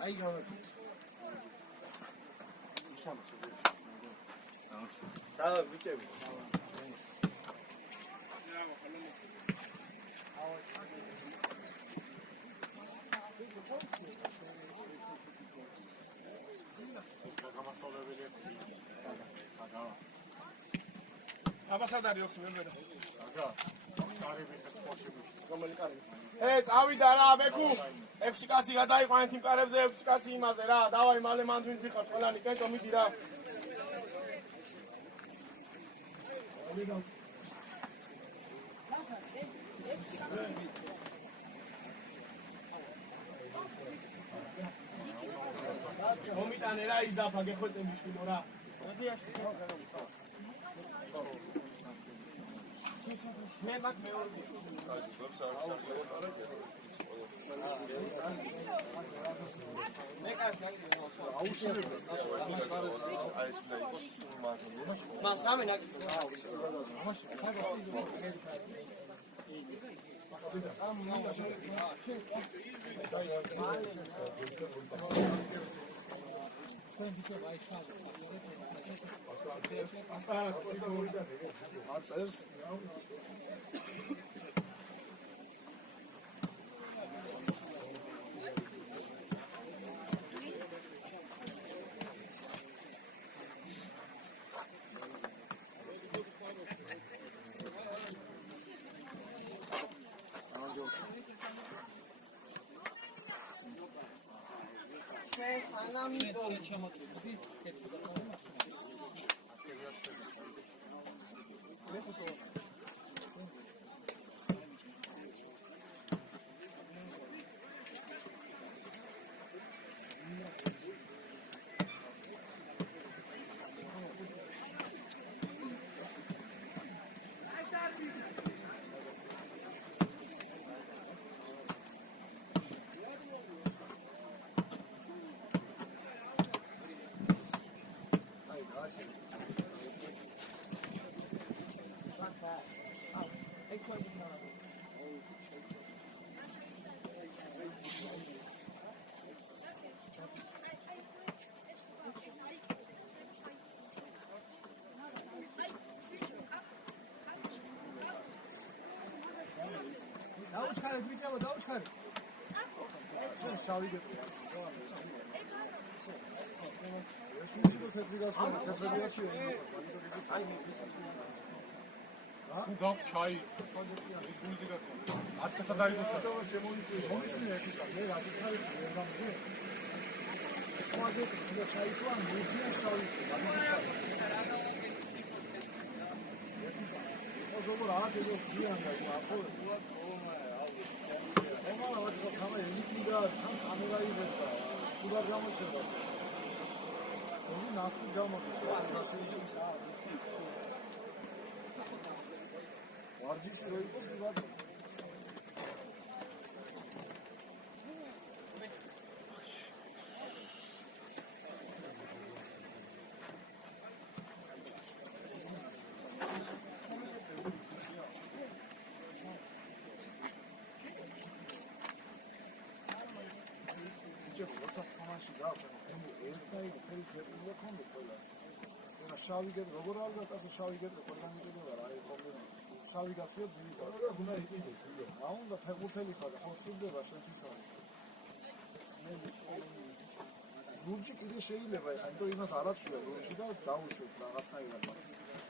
Ai galet. Sağ biçe. აბასადარი ოქი მე მერე. აგა. კარები ხეთქოში. რომელი კარები? წავიდა რა ბეკუ. 6 კაცი გადაიყვანეთ იმ კარებზე 6 კაცი იმაზე რა. დავაი მალე მანდვინ ვიხარ ყველანი კენჭო მიდი რა. მომიტანე რა ის დაფა გეხვეწები შვილო რა. მე მაგ მეორე მე კაცი მას რამე ნაკეთო აწერს დაუჩქარეთ მიწევა დაუჩქარეთ შავი გეტყვია ეს მიწილო თეთრიგასვლა თეთრიგასვლა აი თუ გაქვს ჩაი ის გულზე გაქვს არც ახლა დაიდოსა მომისმინე ეხლა მე რა გითხარი ვერ გამიგე სხვადი და ჩაიწვა მეძია შავი ოზოგო რა დედო ძიანდა ახო ემალა ვაჭო კამერა ელიტიდა თან კამერა იღებდა სულად გამოშვება ორი ნასკი გამოქვეყნა ვარჯიში რო იყოს გიბად შავი გეტ როგორ ალბათ ასე შავი გეტ ყველანი კიდევ არა აი პრობლემა შავი გაცია ძირითადად უნდა იყიდოს რა უნდა ფეხბურთელი ხარ ხო ცილდება შენთვის არის ლურჯი კიდე შეიძლება ანუ იმას არ აცვია ლურჯი და დაუშვებ რაღაცნაირად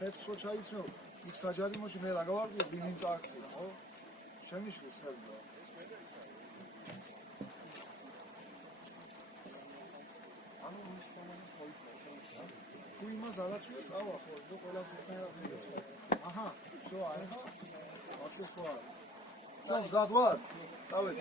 ფეთსო ჩაიცნო იქ საჯარიმოში მე რა გავარკვიე ბინიმ წააქცია ხო ჩემი შვილს ხელზე ანუ თუ იმას არ აცვია წავა ხო და ყველას ერთნაირად მიეცვა აჰა всё აიხა вообще სხვა სამ ზად ვარ წავედ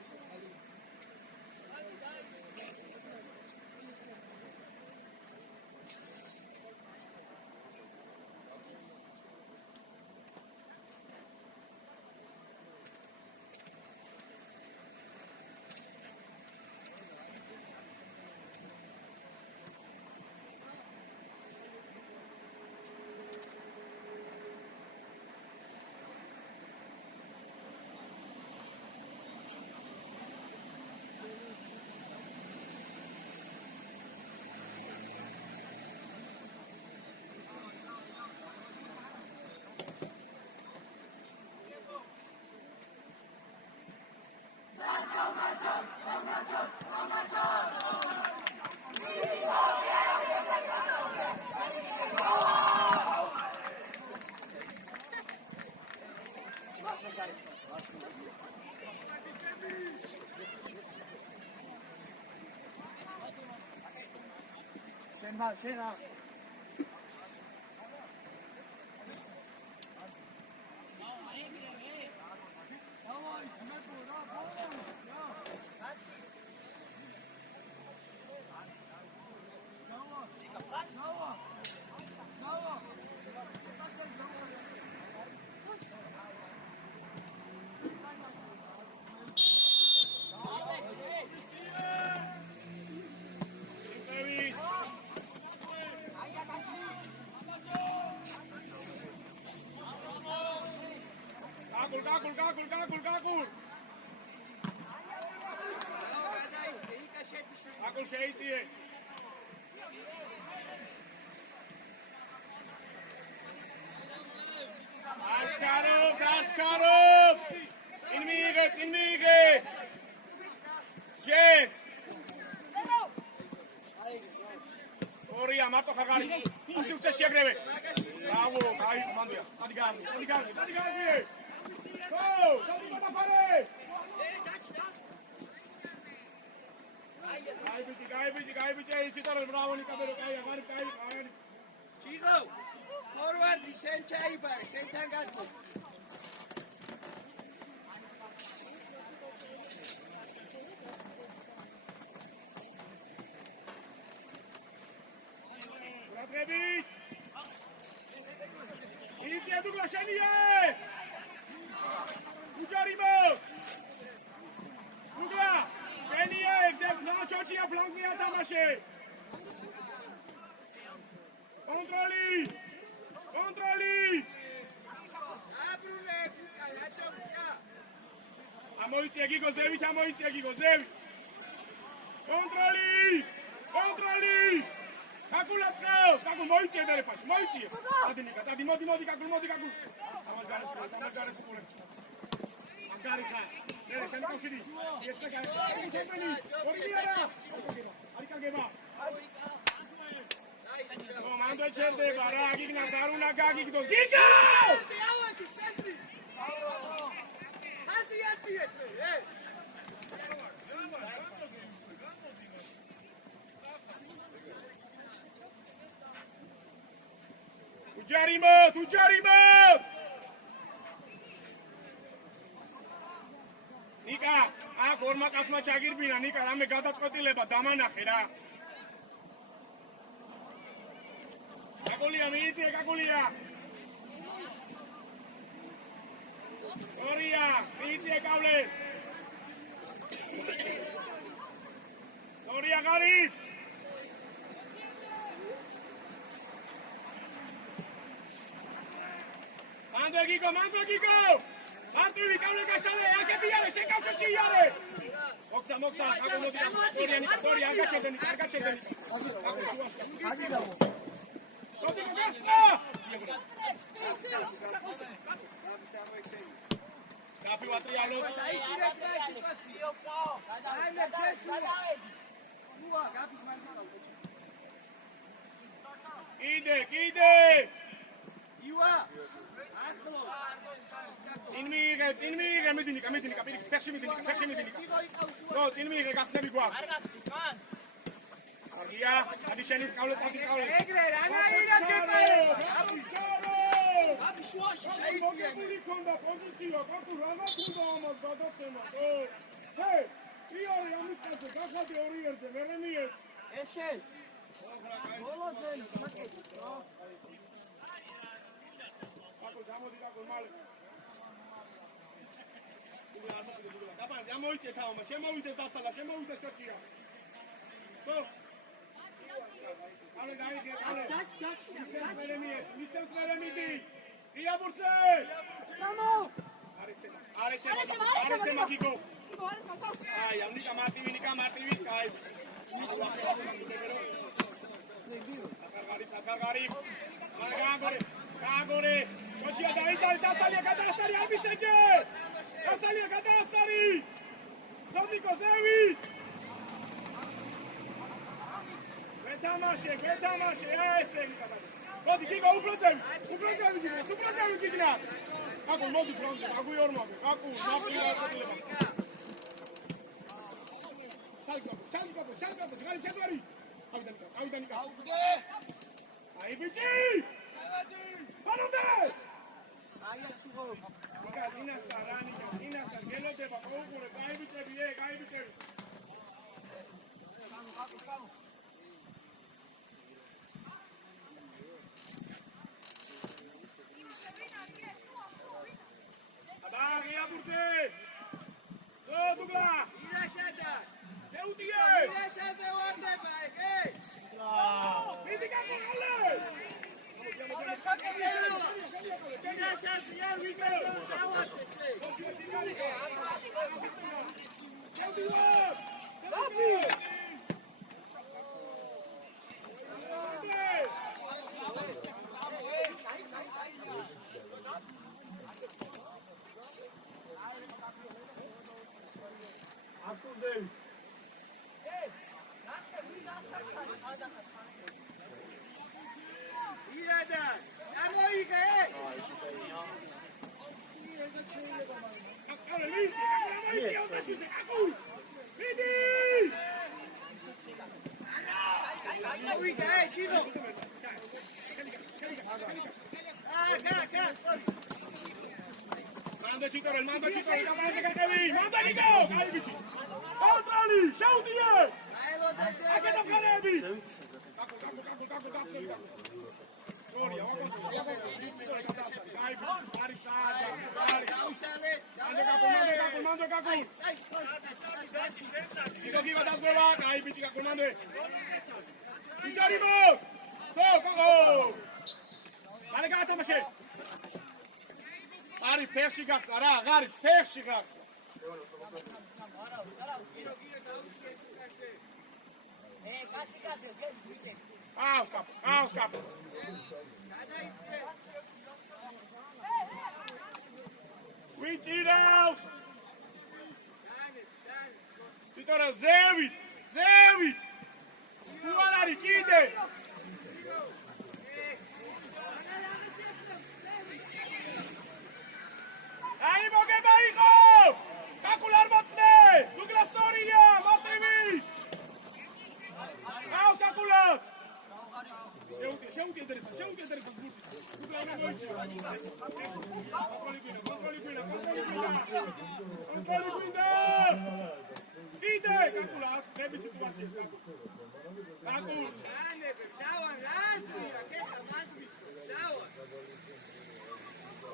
შენ გაგულ შეიწიე გასკარო წინ მიიღე შენც ორია მარტო ხაღარი ასე უწე შეაგრევე აუ აი მანდია ადი გარი ო სადი გადაფარე Gai bici, citare bravo ni capello cai, agari. Chico, forward di sentai pare, sentangato. Ratrebi. Inizia tu Shanies. Ujarimo. Uga. Shanies, de Nachochia Blanzia Tamashe. Controli. Amoitia Gigo Zevi. Controli. Kakulas Kraus, Kakul Moitia Derepash, Moitia. Adinika, Adi Modi, Kakul. Tamagares. Angarica. Shani. Yes, Arikageba. Comando certe bara gigna zaruna gagigdo. Giga! Tujarimo! Nika, გორმა კაცმა ჩაგირბინა, ნიკა, რამე გადაწყვეტილება დამანახე რა. Gagulия. Orija, micie kavle. Orija gari. Mando Gigo. Arturi kavle gashale, aketi yare, shekavshe shi yare. Moksa, Orija, agacheldeni. Ide. წინ მიიღე მიდინიკა, ფეხში მიდინიკა. ნო, წინ მიიღე გახსნები გვაქვს. Argia, adi შენი ყავლე. ეგრე რანაირად გეპარე. აბი შუაში შეიძლება. კონდა პოზიცია, კაკუ რა გაკუნდა ამას გადაცემა. ჰე იორი ამისკაზე გახადე ორი ერთზე მერე მიეც ეშე ბოლოზე საკეთო აკო გამოდი აკო მალე დაბა გამოიწე თავმა შემოვიდე დასალა შემოვიდე ჩოჩია სო ale დაიგე ale მისცემს მერე მიდი იაბურცე გამო Arece Magico. Ay, Anika Martini, ay. Sakargari. Kagore. Kochia Daitali, Abiseje. Kasali. Sodiko Zevi. Getamashe, ay, Sevika. Godi Gigo uprozevi. Gigna. Aku modu bronze, aku yormadı. Aku napoli atılıyor. Çal kapı. Gel çabari. Aydan. Ay bici. Panode. Ayya çıgo. Dina sarani, dina gelo de bako kure. Gay bici. Agia burte. So dugla. İlaşada. Geudiye. İlaşada vardı bak. Hey. Bidika kolle. İlaşada ya bilmezsen zavardı şey. Abi. Akuzei. İlada. Amoyike hey. Amoyike hey çıgo. Gel. Manda Chico, capaz de que te vi. Manda Nico, ay bici. Controli, Shaudiye. Aqui no Canebi. Caco. Gloria, Mando Caco. Chico, das provar. Ay bici, Caco, mande. Icharibo. So, Caco. Dale gato, mache. Ari pershi gasta, ara, pershi gasta. Aos capo. Vigilaus. Vitora Zevit. Kualari kide. Ai mogebaiko! Kakular motkne! Douglas Soria, Martivi! Aos kakulat! Shauki ederek. Kontroli gwinda! Ide kakulat, nebi sytuację. Kakul!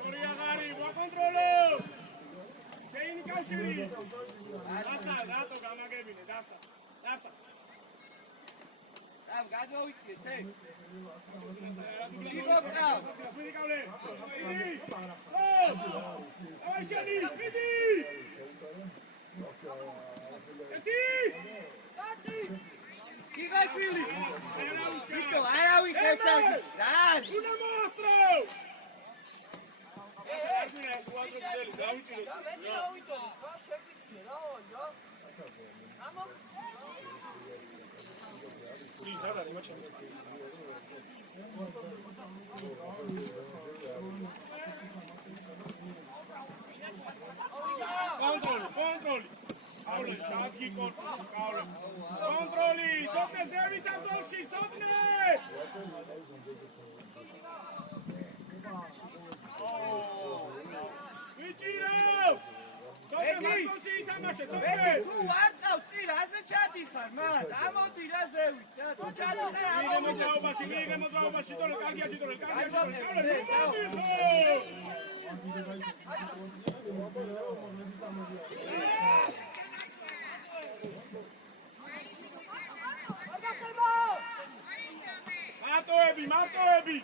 Soria gari, bo kontrolu! Şeyini kaşırı. Dasa, rahat ol, gama gebine, dasa. Tamam, gadmoyike hey. Chico, bravo. Vidi kavle. Ay şeni, vidi. Chigashvili. Chico, ayawi kesaki. Dan. Una mostro. Controli. Kaule, čátky korpus, kaule. Kontroli, cokne Zevita Zoši, cokne! Vyčínav! მასონში ითამაშე, მეტი ცოტა. თუ არ წავ წი რაზე ჩადიხარ მან ამოდი რა ზევით რა თუ ჩადიხარ ამოდი მიიღე მოძრაობაში, თორე კარგია შიტორე, კარგია აი, მარტოები,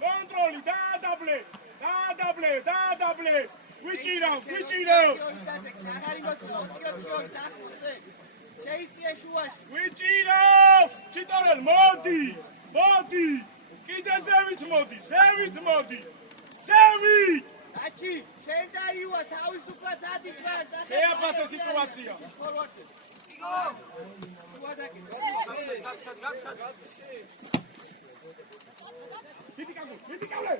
კონტროლი, დაადაბლე, ვიჭირავს. აღარი მოწვა 22 დახურზე შეიწია შუაში ვიჭირავს! ჩიტორელ, მოდი! კიდე ზევით მოდი! ზევით! აჩი შენ დაივა თავისუფლად ადიქრა და შეაფასე სიტუაცია. მიდი კავლე!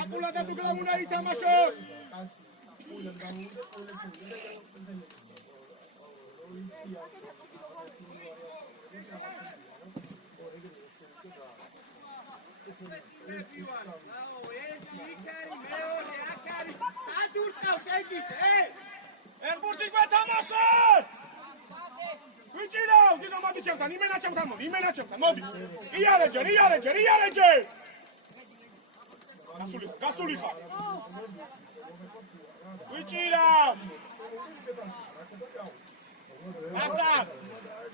აკულა და დუგლა უნდა ითამაშოს. ეხბურთი გვეთამაშე! ვიჭირავ, დიდო მოდი ჩემთან, იმენა ჩემთან, მოდი. იარეჯე! გასული ხარ. ვიჭირავს. ასა,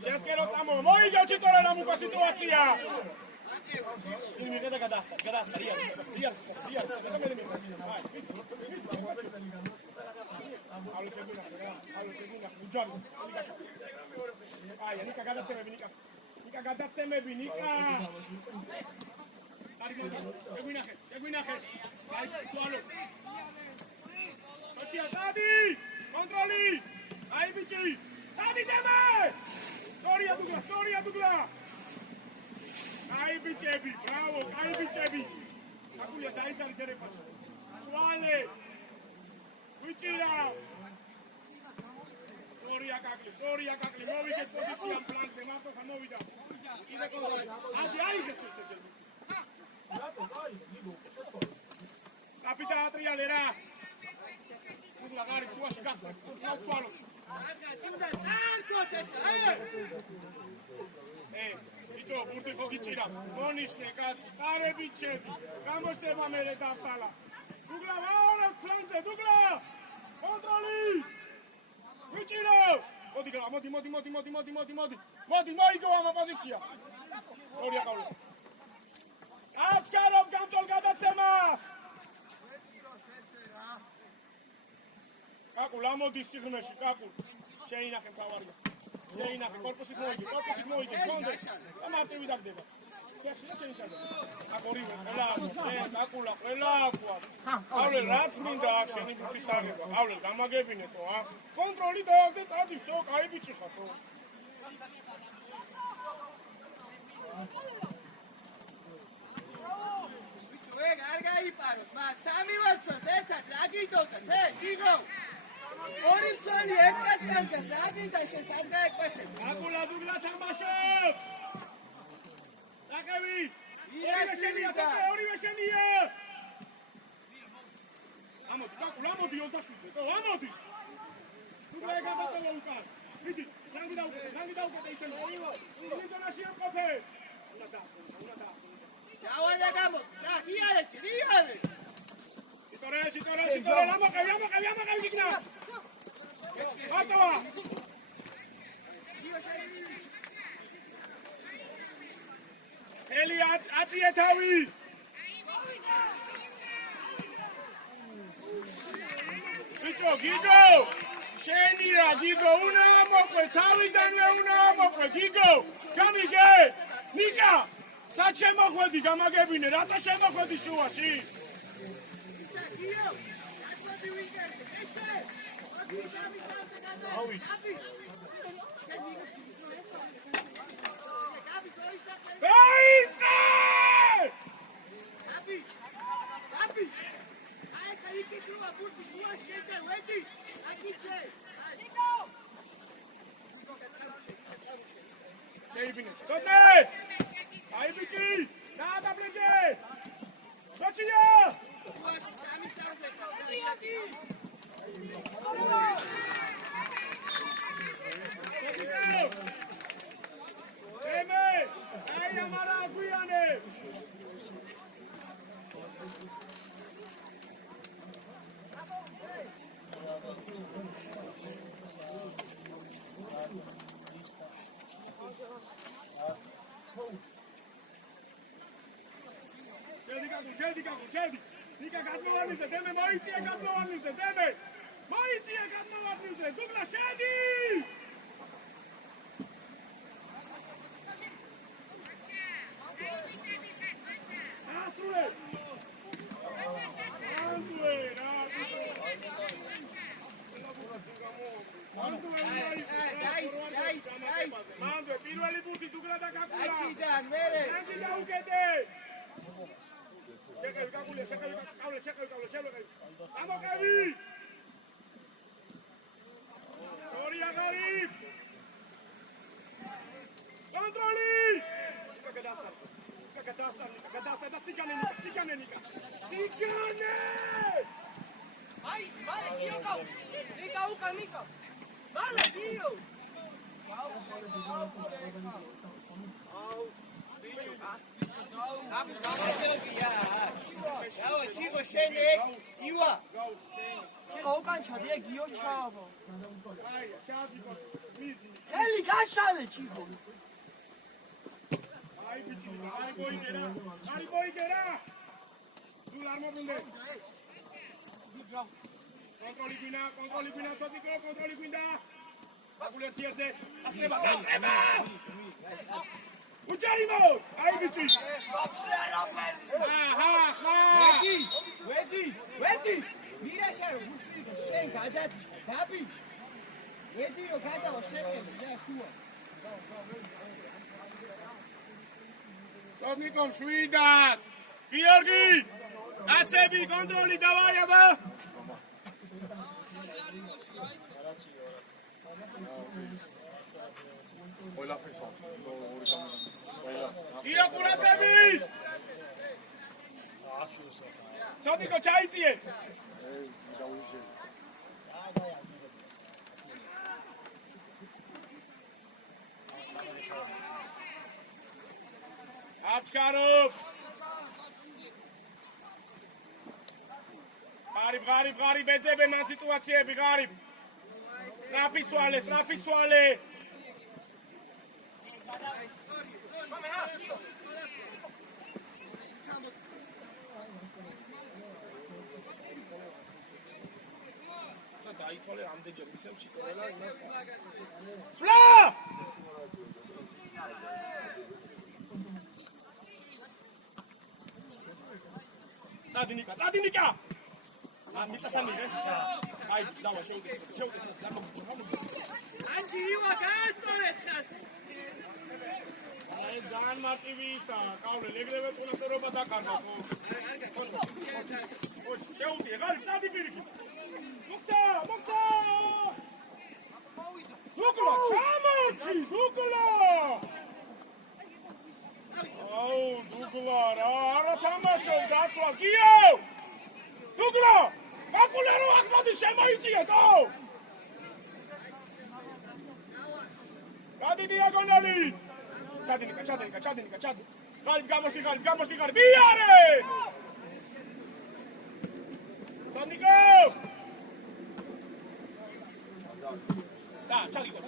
შესკერო წამო, მოიგო ჩიტორე რამ უკვე სიტუაცია. წინი მიყედა გადაასწარ, რიარს, და მე აი, ნიკა გადაცემები, ნიკა. ეგვინახე. აი, სვალო. ოჩია, დადი! კონტროლი! აი, ბიჭი! დადი დემე! სორია დუგლა! აი, ბიჭები, ბრავო, აი, ბიჭები! აკულია დაიძალი დერეფაში. სვალე! ვიჭირავს! სორია კაკლი, მოვიგეთ პოზიციამ პლანზე, მარტოხა მოვიდა. კიდე კონტროლი. აიღეს ეს ჯერ. კაპიტან ატრიალე რა. უგლა გარი შუაში გასწრა. გავცვალო. ბიჭო, ბურთი ხო გიჭირავს. მონიშნე კაცი, ტარები ჩები. გამოშტება მერე დავსალა. დუგლა ვარ ფლანზე, დუგლა. კონტროლი. ვიჭირავს. მოდი, მოიგო ამ პოზიცია. ორია ყავლა. აჩქარობ გამწოლ გადაცემას. კაკულ ამოდის სიღრმეში, კაკულ. შეინახე თავარია. კორპუსით მოიგე, კონდეს. ამარტივი დაგდება. ფეხში და შეინჩარდა. აკორივე, კაკულა, ყველა აკვა.ავლე რაც მინდა აქ შენი ბურთის აღება.ავლე გამაგებინეთო, კონტროლი დააგდე წადი, სო, კაი ბიჭი ხათო. არ გაიპაროს, მათ სამი ვაცვას ერთად რა გიდოდათ, ჯიგო? ორი მცველი ერთკასკანკას რა გინდა შენ სად გაეკვეხეთ? აკულა დუგლა თამაშობს! დაკევი! ორივე შენია! ამოდი, კაკულა, ამოდი 27-ზე, ამოდი! დუგლა გადატოვა უკან! მიდი, ზანგი დაუკეთე ისე! მიდონაში ამყოფე! უნდა დაახო! ჯავანა გამო და იარეთ ჩიტორე ამოყევი გიგნაც ატოვა ელი აწიე თავი ბიჭო გიგო შენია გიგო უნდა მოყვე თავიდანვე უნდა მოყვე გიგო გამიგე ნიკა სად შემოხვედი გამაგებინე რატო შემოხვედი შუაში აი ბიჭი დააბლეჯე სოჩია ემე აი ამარა გვიანე Sheldi, Nika Gatnovarnidze, deme, moicije Gatnovarnidze, deme! Moicije Gatnovarnidze, Douglas, Sheldi! Asule! Mando, პირველი ბურთი Douglas და გაკულა. აჩიდან მერე. შეკავი. ამოყევი. ორია გარიბ. კონტროლი. გადასტა სიგანე. აი, მალე გიო გაუ. ნიკა. მალე გიო. Yawa, chico, shene, iwa. Kau kan chadiye giyo chavo. Ai, Eli gasale chico. Ai, bichi, ai boigera. Tu l'armo bunde. Controli Guina, Sotico, controli Guina. Aguler Tiete, Asreba. Ujarimo! Ai bichi! Wedi! Mira sharo, busido, shen gadat, babi. Wedi ro gadawa shen, ya shua. Sotnikom შვიდად. გიორგი! აცები კონტროლი დავაიაბა. გიორგურატები! ჩოდიკო ჩაიწიე! აჩკარობ! ღარიბ ეძებენ მან სიტუაციები, ღარიბ! სტრაფი ცვალე! დაითვალე რამდენჯერ ისევ შეკრელა იმას. სვლა! წადინიკა! მიწასანი რე? აი, დავა შევდეს. ანჯი ივა გაასწორეთ ხას. აი, ძალიან მარტივი ისაა, კავლე, ეგრევე პონასერობა დაკარგა ხო? შეუტი, ღარიბ, წადი პირიქით. მოგცა! დუგლა, ჩამორჩი, დუგლა! აუ, დუგლა რა, არა თამაშობ დაცვას, გიო! დუგლა! გაკულე რო აქ მოდი შემოიწიეთო! გადი დიაგონალი! ჩადინიკა. ხალით გამოსდი ხალით მიარე სანდიკო და ჩადიკო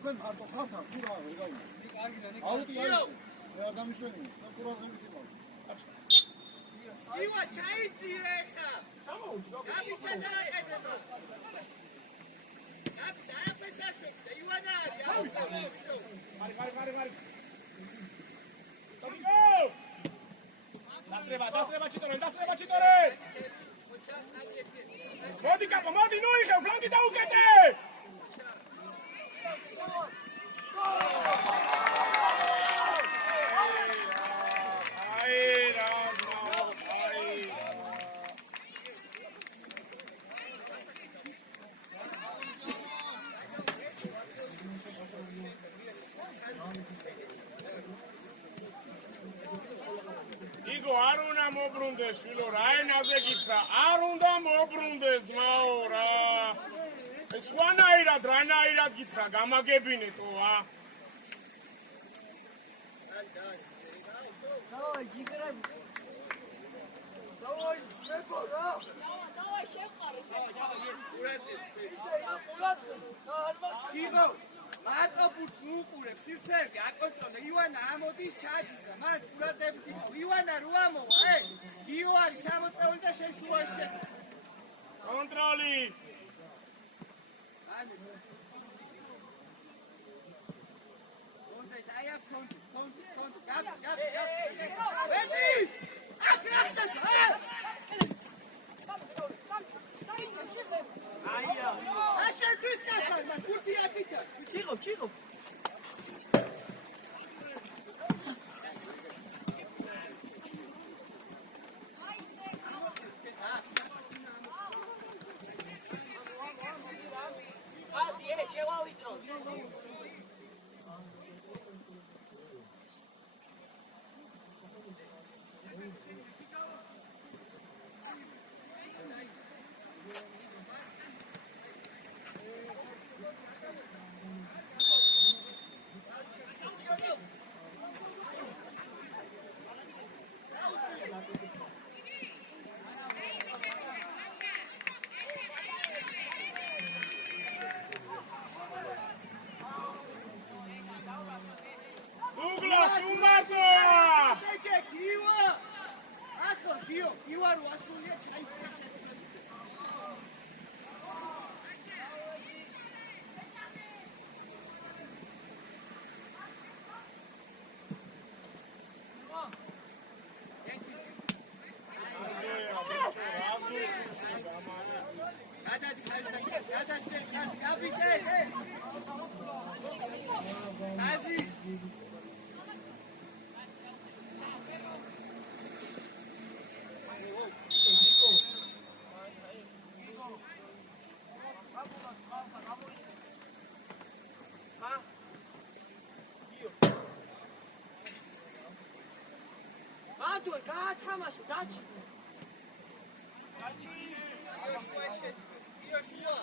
თქვენ მარტო ხართ თუ რა ვეგაი აუტი არის მე არ დამისვენი და ყურადღებით იმავ ივა ჩაიწიე ხა გამისა დააკეთება გამისა აფესაშო და ივანა არის ამოწამოვიჩო ხარი დასრება ჩიტორე მოდი კაპო მოდი ნუიხევ ფლანგი დაუკეტე იგო არ უნდა მობრუნდეს შვილო რა ენაზე გითხრა არ უნდა მობრუნდეს ძმაო რა ეს სხვანაირად რანაირად გითხრა გამაგებინეთო დავაი ჯიგრები დავაი შეკორა დავაი შეყარე ჩიგო მარტო ბურთს უყურებს სივრცეები აკონტროლე ივანა ამოდის ჩადის და მან ყურადღებით იყო ივანა რო ამოვა გიო არის ჩამოწეული და შენ შუაში შედის კონტროლი კონდეთ აი აქ კონდეთ ვედი აქ რახტა აია აშენ თვითონ მან ბურთი აკიდა ჩიგო Άντου, გაათამაშე, დაჩი. იოშუა.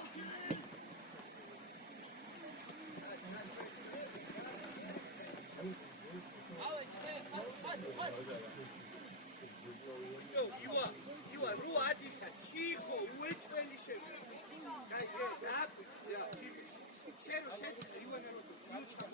ივა, რო ადიხა, ჩიხო, უეჭველი შევი. გაი, შერო შეჭრე, ივანა რო მიუჩა.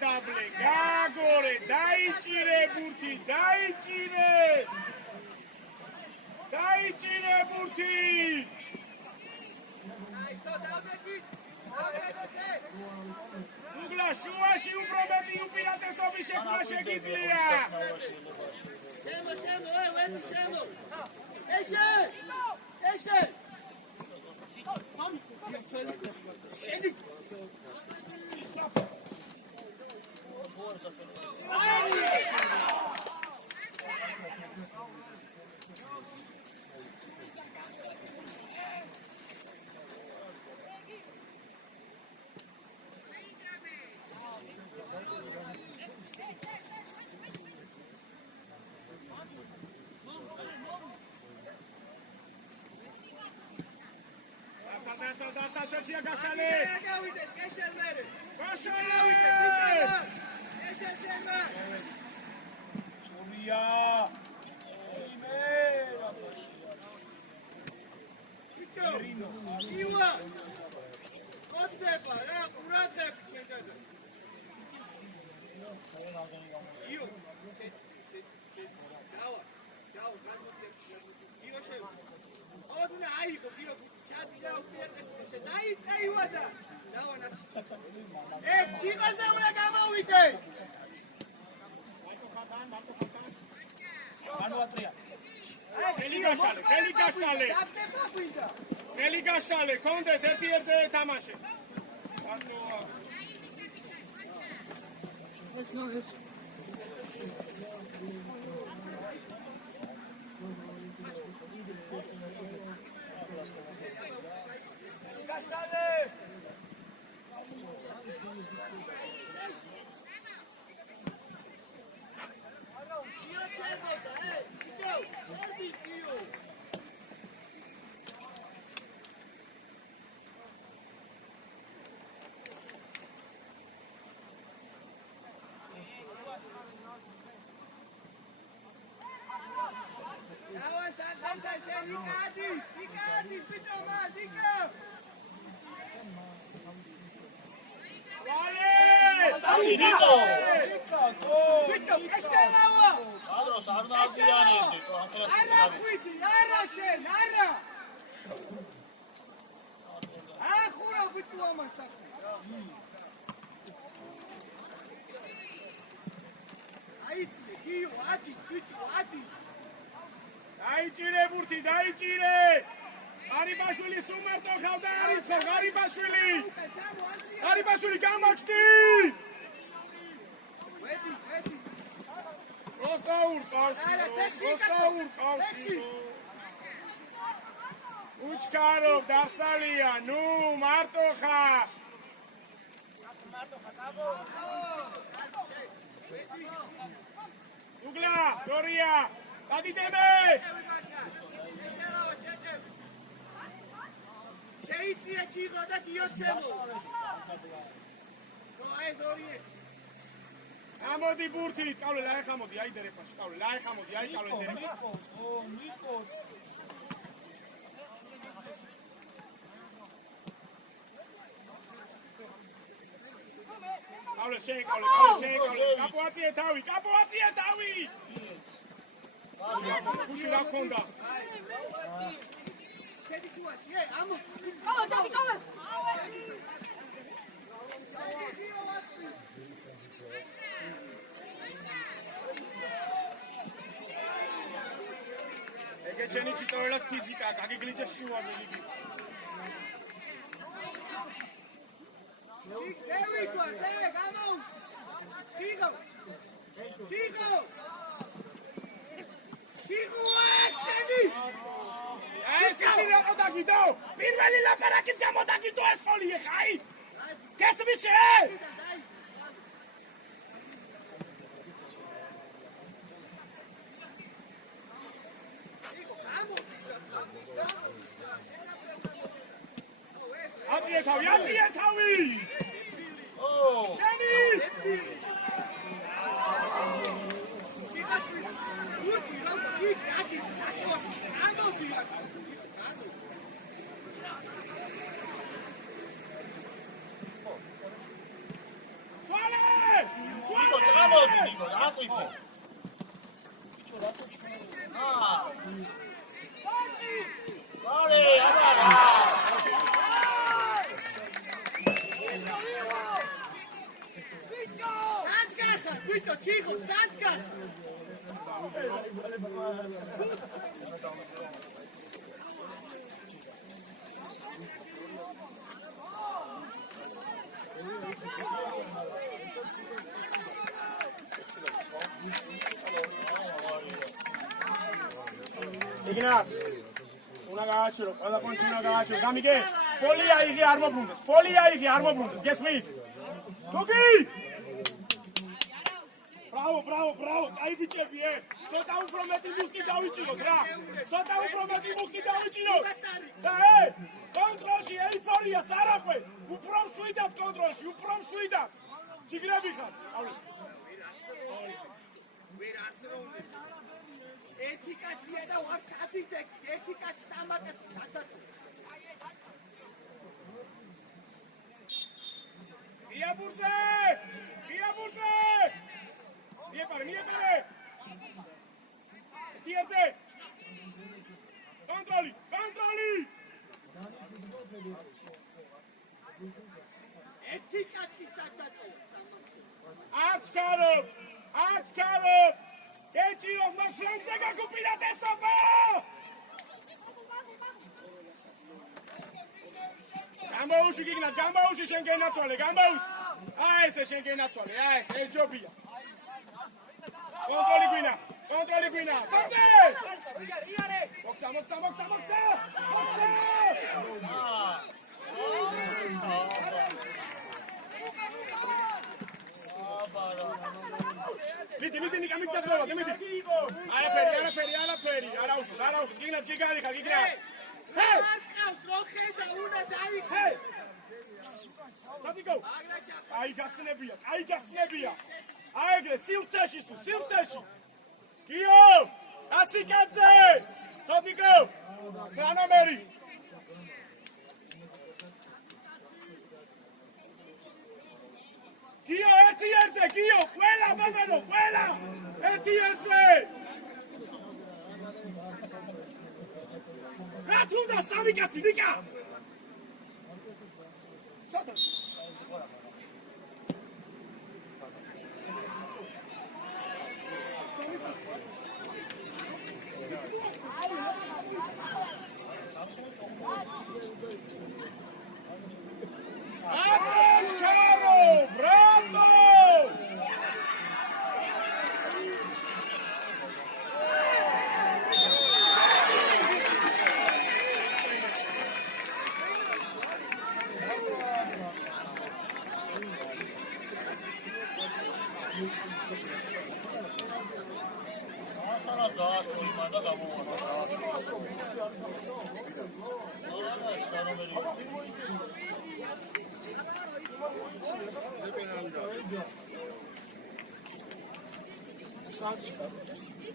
დაბლე, გაგორე, დაიჭირე ბურთი, დაიჭირე ბურთი. დუგლა, შუაში უფრო მეტი უპირატესობის შექმნა შეგიძლია. შემო, ეშე. შედი. დასაჩაჩია გასალე. გავიდეს კეშელმერე. გასალე. კეშელმერე. ჭურია. იმე რაბაში. ბიჭო. ივა. კოდდება რა, ყურადღები შედადო. იო. დავა, გადმოდი. იო შევ. ოდნა აიღო გიო ჩადილა უკრიატესში დაიწყე ივადა დავანა ჯიღაზე უნდა გამოვიდე განვატრია ხელი გაშალე კონდეს ერთ-ერთზე თამაში დაიჭირე ბურთი, დაიჭირე! გარიბაშვილი სუმერტო ხავდა არიცხო, გარიბაშვილი! გარიბაშვილი გამოჩდი! Просто урყავში. უჩქარობ, დასალია, ნუ, მარტო ხარ! უგლა, გორია! გადიდები! შეიწია ჩიღო და გიოჩემო. აი ზორიე. ამოდი ბურთი, ტყავლე ლაი ხამოდი, აი დერეფაში, ტყავლე ლაი ხამოდი, აი ტყავლე დერეფაში. მიკო. ტყავლე შენ, ტყავლე, კაპუაციე თავი. გუში რა გქონდა? შედი შუაში, ამო. კავე. ეგე შენი ჩიტოველას ფიზიკა, გაგიგლიჩე შუაზე იგი. დევიტო, გამაუშ. ჩიგო. აკშენი! ეს ისე რა მოდაგიდო? პირველი ლაპარაკის გამო დაგიდო ეს ფოლი ხაი? გესმისე? აწიე თავი! შენი! ურთი რა იგი ამოდი Vito, chico, ¡Sadka! Ignaz, una gachero, cada ponche una gachero. Dami que, folia igi armo puntos. Guess me. Luki! Bravo, ai vicevi, Sota un prometi muschi da vicino, tra. Sota un prometi muschi da vicino. Dai, controsi, გიას არახვე, უფრო მშვიდად კონტროლში, უფრო მშვიდად. ჯიგრები ხარ. ავლა. ვერ ასროვნე. ერთი კაცია და ვარ ხათიდეკ, ერთი კაცი სამაკეთს გადაწყვეტ. იაბურცე! იაბურცე! მიეპარე! ტიეცე! კონტროლი! ერთი კაცი სადაწყვეტ. აჩქარო! ეჭიროს მას ფლანგზე გაგუპირატესობა! გამბაუში გიგნას, გამბაუში შენ გენაცვალე, გამბაუში! აი ესე შენ გენაცვალე, აი ეს ჯობია. კონტროლი გვინა! წამდე! მოგცა! მიდი ნიკა მიძღავაზე მიდი. არაფერი, არაუშავს. გიგნას ჯიგარი ხარ, გიგნას. ჰე! არწავს რო ხედა უნდა დაიხე. სადიკო. აი გახსნებია. აი ეგრე სივრცეში. გიო! აციკაძე! სადიკო. სანამერი. გიო ერთი ერთზე, ყველა ბაბანო, ყველა! ერთი ერთზე! რა თუ და სამი კაცი, ნიკა! სადა? Ačkaro! Bravo! ასარას დაასწრული მან და გამოვარდა.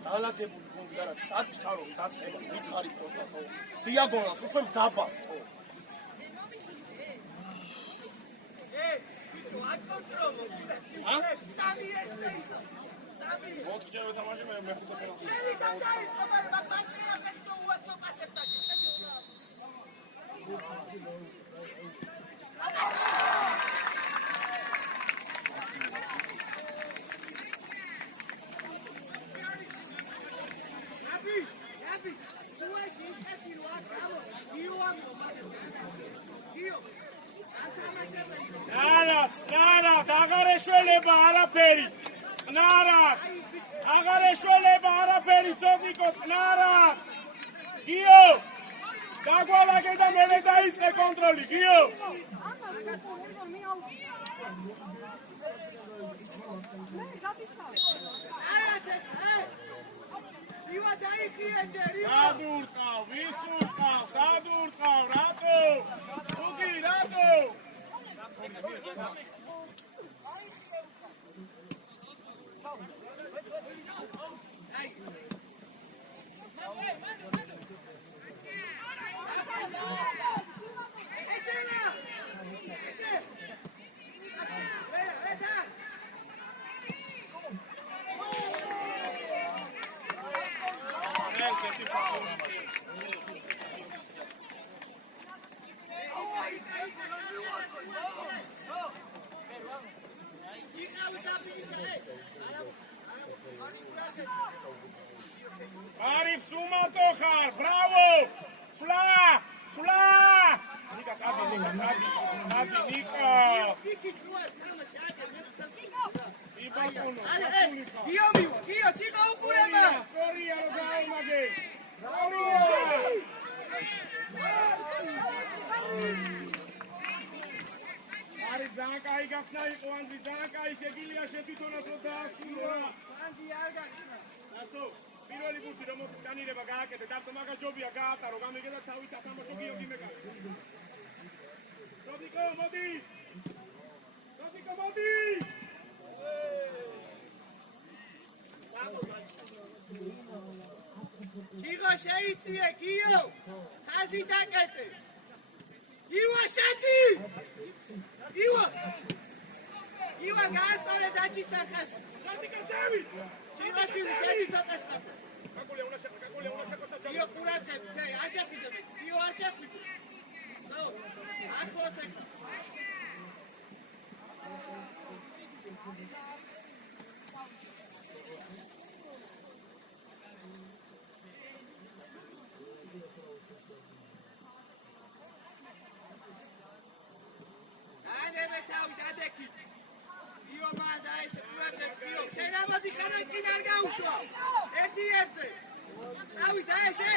დალაგებული გუნდი არა, საჩქარო დაწყებას მითხარი პროსტა ხო. დიაგონალს უშვებს დაბას ხო. სამი ერთზე ისა. მოდი ჯერ ვეთამაშე მე მეხუთე პენალტი. შენი გადაიწყო, მაგრამ მაგ მარცხენა ფეხზე უაცო პასებს აქვს. ნაბი, სუეში ისეთი რო არ გავო, გიოამო მაგ. გიო. ნარად, აღარ ეშველება არაფერი. აღარ ეშველება არაფერი, ცოდნიკო, ნარად. გიო! დაგვალაგე და მერე დაიწყე კონტროლი, გიო! სადურყავ, რატო? უგი, რატო? Arif sumato khar, bravo! Sula! Nika, Nika! Gio, chica, ukureba! Sorry, Arif, Zankai gafna iqo, Andri, Zankai, Shegilia, Shekitonas, Roda, Andi, arga, Aso, პირველი გუნდი რომ განირება გააკეთე, დარსო მაგას ჯობია გაატარო, გამიგე და თავის ათამაშო გიო გიმეკა. მოიწიე გიო ხაზი დაკეტე ივა შედი ივა გაასწორე დაჭისთან ხაზი ჩილაშვილი შედი ცოტა სწრაფად გიო ყურადღებით არ შეხვიდები გიო არ შეხვიდები ახლოს ეხლა ანებე თავი დადექი იო მანდა ესე ყურადღებით გიო შენ ამოდი ხარა წინ არ გაუშვა ერთი ერთზე თავი დაეშე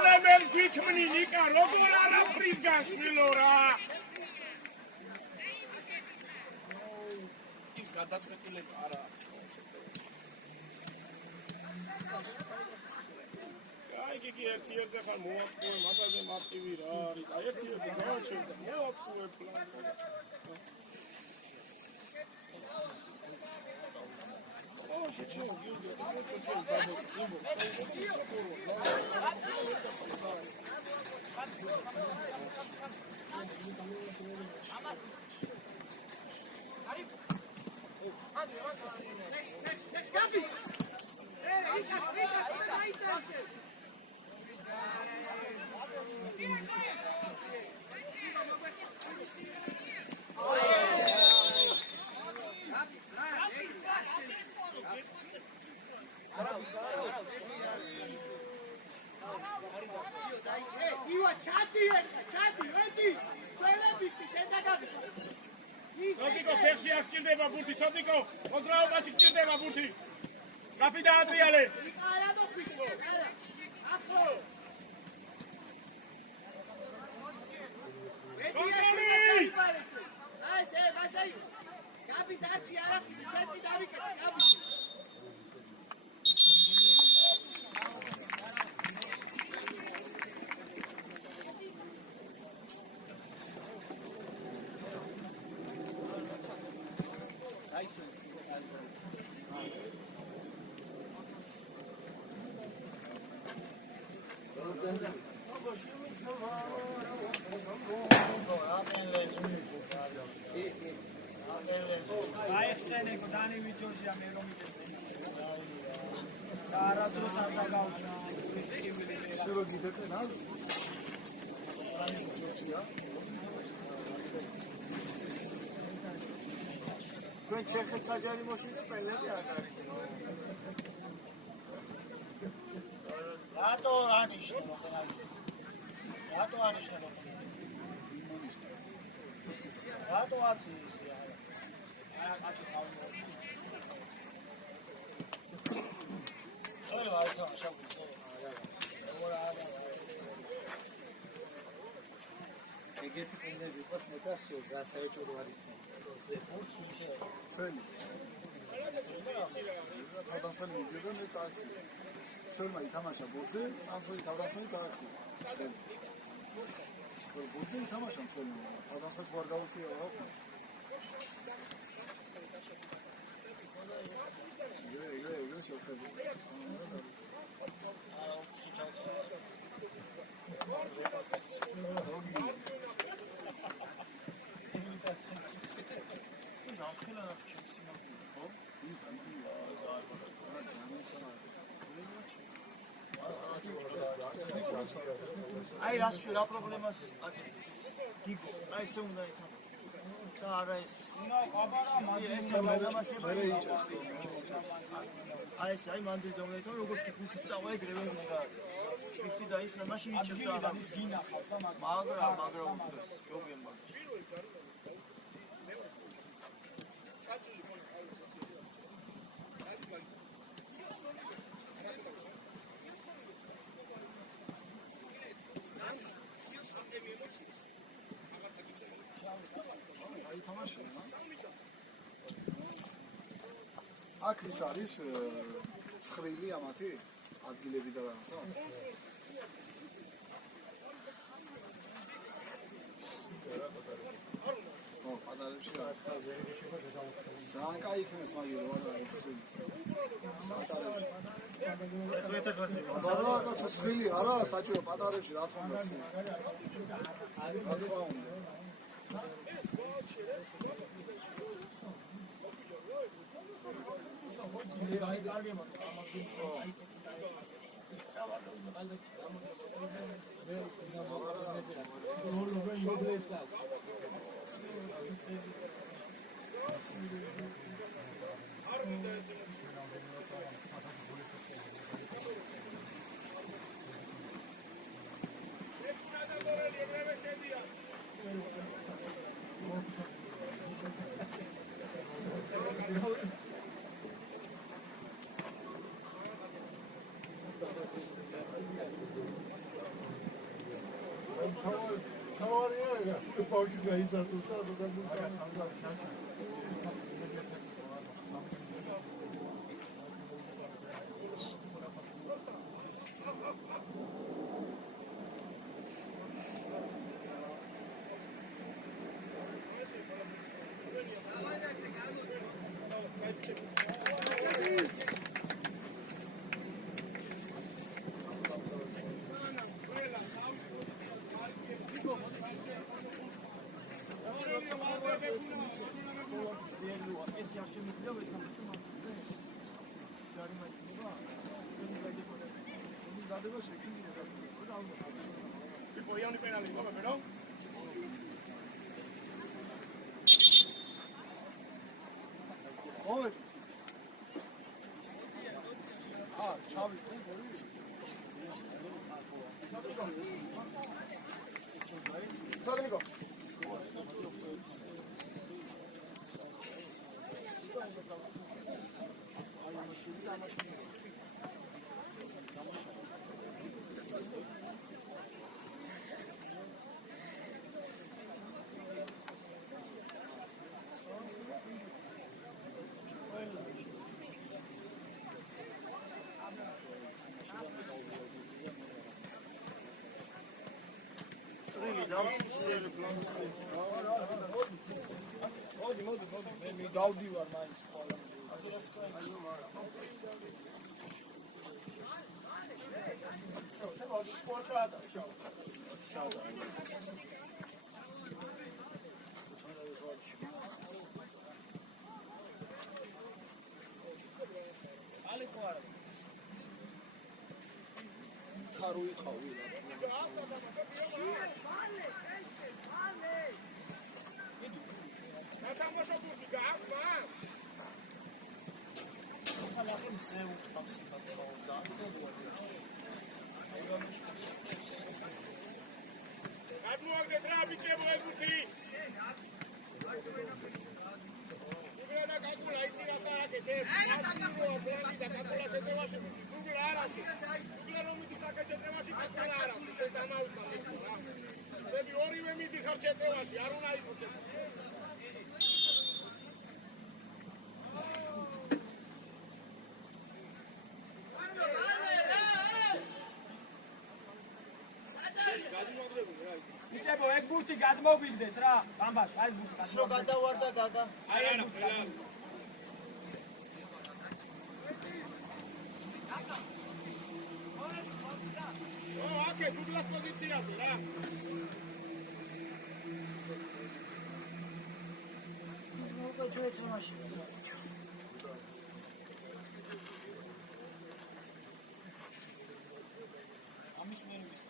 პრობლემებს გვიქმნი ნიკა როგორ არაფრის გაშვილო რა ის გადაწყვეტილება არა აი იგი ერთი ერთზე ხარ მოატყუე მაგაზე მარტივი რა არის აი ერთი ერთზე გავაჩერდა მოატყუე ფლანზე Чё, Георгий, ты что, ივა ჩადი ედი სველებისთვის შედაგაბის ცოტიკო ფეხში არ გჭირდება ბურთი ცოტიკო მოძრაობაში გჭირდება ბურთი გაფი და ადრიალე არა მოხვითო არა ახო ესე მასაი გაფის არჩი არა ცენტი დავიკეთე გაფის When Czechia sadziali moszyny, pędzę jak რატო ანიშნო რატო ანიშნო რატო აცის არა აცის ხავო სოლა აიცა შავი რა არა ეგეთი პენდები ყოს მეტასო გასაერთოდ არის ზე პორცუჩე წელი თავდასხმელი მიდიოდა მე წარცი ცელმა ითამაშა ბურთზე წამსული თავდასხმელი წარცი ბურთზე ითამაშა ცელმა თავდასხმელი ვარ გაუშვია რა ეგ შეხვედი აი რას რა პრობლემას აკეთებს გიგო აი ესე უნდა ითამაშო და არა ეს აი ეს აი მანძილზე უნდა ითამაშო როგორც კი გულში წავა ეგრევე უნდა შიფტი და ის მაშინ იჩევს და ის გინახავს და მაგრამ ჯობია მაგ აქ ის არის ცხრილი ამათი ადგილები და რაღაცა ხო, პატარებში ხაზე. ძალიან კაი იქნეს მაგირო, არა ეცრი. პატარებში. არა, კაცო, ცხვილი არა, საჭირო პატარებში რა თქმა უნდა. რა თქმა უნდა. Poi penali, come però? ოვე. ჩავი. დაგნიკო. მოდი, მე გავდივარ მაინც ხოლმე. Nicebo, ეგ ბურთი გადმოვიდეთ რა, ბამბაშ, აი ეს ბურთი. ის რო გადავარდა გაგა. არა. აკე დუბლას პოზიციაზე რა. ნუ ჯერ თამაში. ამის მენუის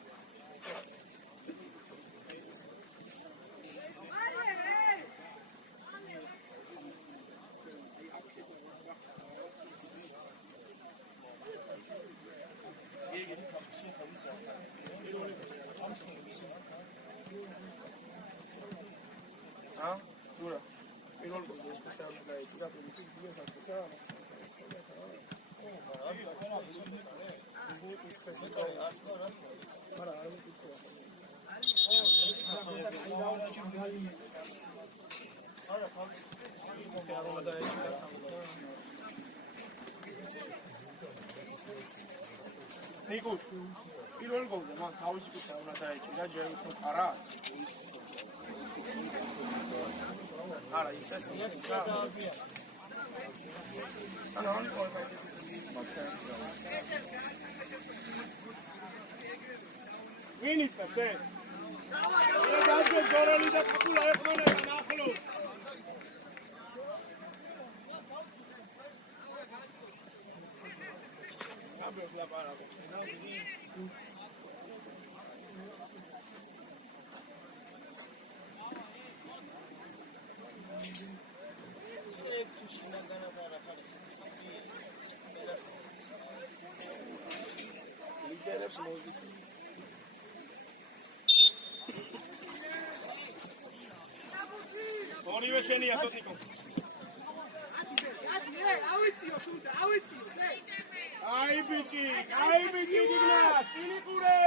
ნიკუშ, პირველ გოლზე მან თავისი კუთხე უნდა დაეჭირა, ჯერ უფრო არა. არა ის ეს ნიეტია ანუ ან ყოველთვის ვინიც კაცე დაძე გორალი და კაკულა ეყმანება ნახლოს აბეს ლაპარაკობს ორივე შენია თოთიკო აი ბიჭი დინა წილიკურე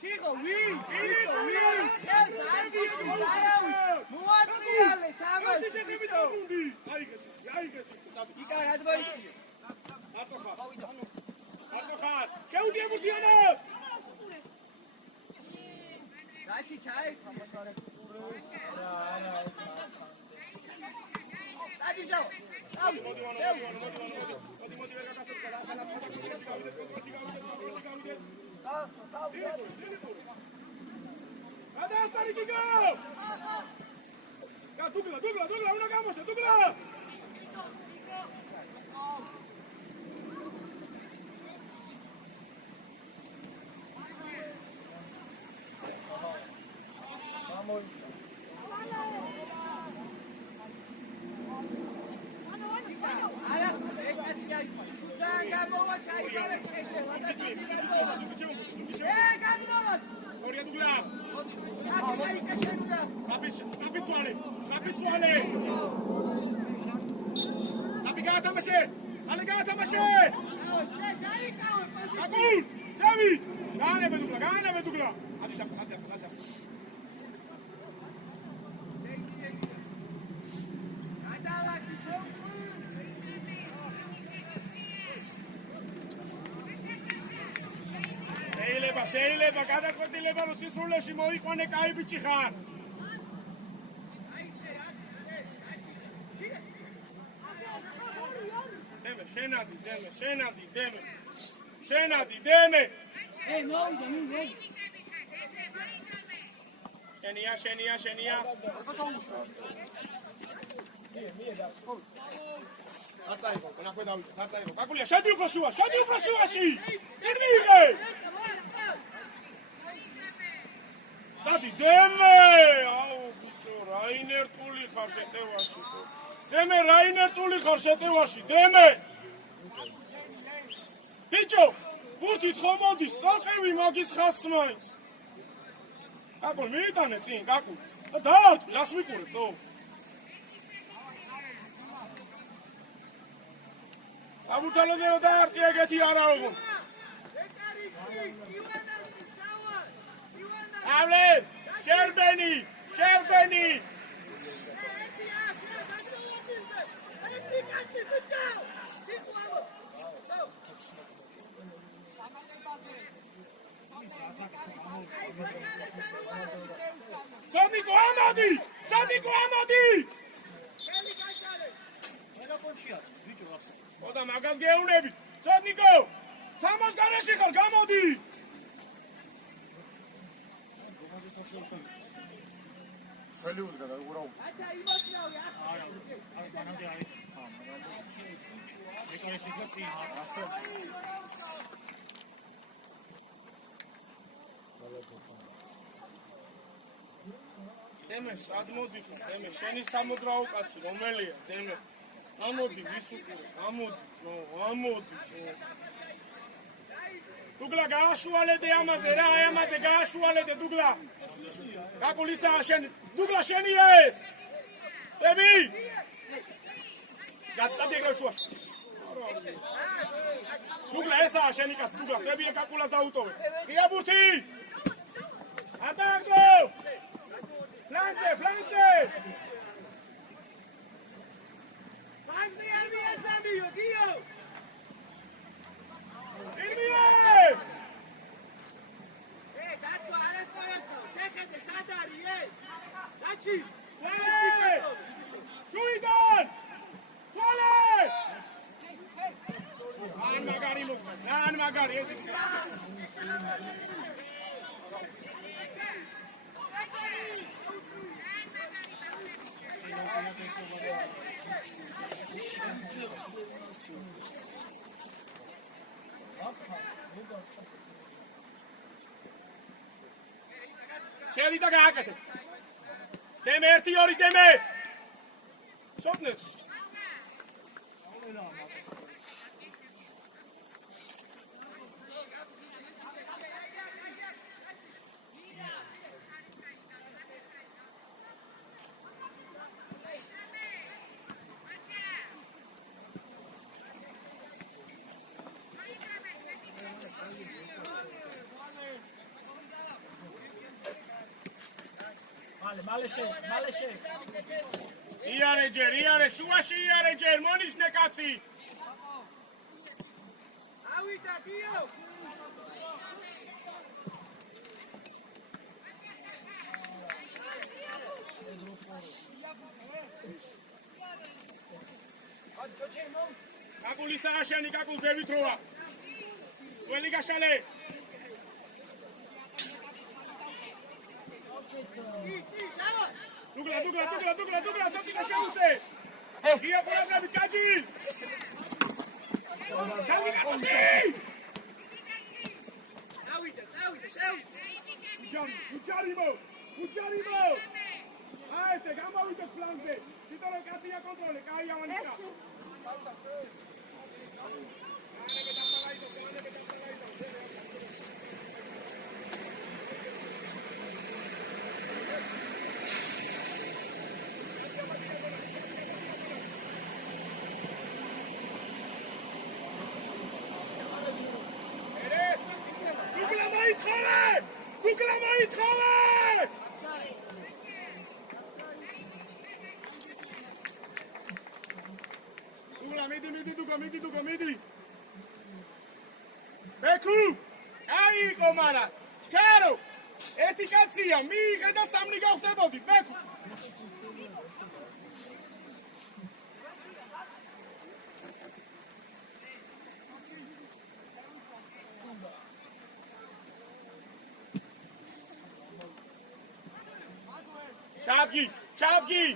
Chico, win! Muatriale, tamas! Ika, advoici! არტოხარ შეუდია მუდიანო Daci, chai! Daci, ciao! გადაასტარი გიგო! დუგლა, უნდა გამოსდე, დუგლა! არა, ეკაცია იყო. ზანგა მოვა ჩაიგავე წეშელა და წიგანოვა. გადმოვა. ორია დუგლა. აკა შეუდა. საპიცვალე. საპი გაათამაშე. ალე გაათამაშე. აკულ, სავი. გაანებე დუგლა. ადი დასა. ადალაკი შეიძლება გადაწყვეტილება რომ სისრულეში მოიყვანე კაი ბიჭი ხარ. დემე, შენადი, დემე. შენია. აწაიღო, ნახვე დავიდე, აწაიღო. კაკულია, შედი უფრო შუაში. წერმიღე. Tati, deme! Au, bicho, Rainer tuli ხარ შეტევაში. Deme, Rainer tuli ხარ შეტევაში. Deme! Bicho, ბურთით ხომ მოდის, წალყევი მაგის ხას მაინც. კაკულ, მიიტანე წინ, კაკულ. და დაარტყი, რას ვიყურებ, თო? საბურთალოზე რომ დაარტყი, ეგეთი არა ოღონდ. Avler! Sherbeni! Sadiko Amadi! Oda magaz geunები. Sadiko! Tamas garaში ხარ, გამოდი! Hollywood da uğrav. Deme, sadmodi, deme, შენი სამოძრაო კაცი, რომელია, deme. Ამოდი, ვისუკურე, ამოდი. Dugla gaashvalede amase ra amase gaashvalede Dugla. Kakulisa shen Dugla sheni es. Debi. Gatsade gashwa. დუგლა ესაა შენი კაცი დუგლა ხდებია კაკულას დაუტოვე ღია ბურთი ატაკო ფლანგზე ფლანგზე არ მიაწამიო გიო დათო არასპორტო შეხედე სად არის ეს დაჩი შუიდან სოლე ძალიან მაგარი ეს შედი და გააკეთე დემე 1-2 დემე სოფნეთს მალე იარე შუაში იარე ჯერ მონიშნე კაცი ავიდა გიო კაკული საღაშენი კაკულზე ვითროა ყველი გაშალე დუგლა სოფი გაშაუსე ღია ყურადღებით კაჯი კაკი დავიდა უჯარიმო აი ესე გამოვიდეთ ფლანგზე თვითონ კაცია კონტროლე კაი ავანიკა დუგლა მოითხოვე მიდი ბექუ აი კომარა ჩქარო ერთი კაცია მიიღე და სამნი გავხდებოდი ბექუ ჩაბგი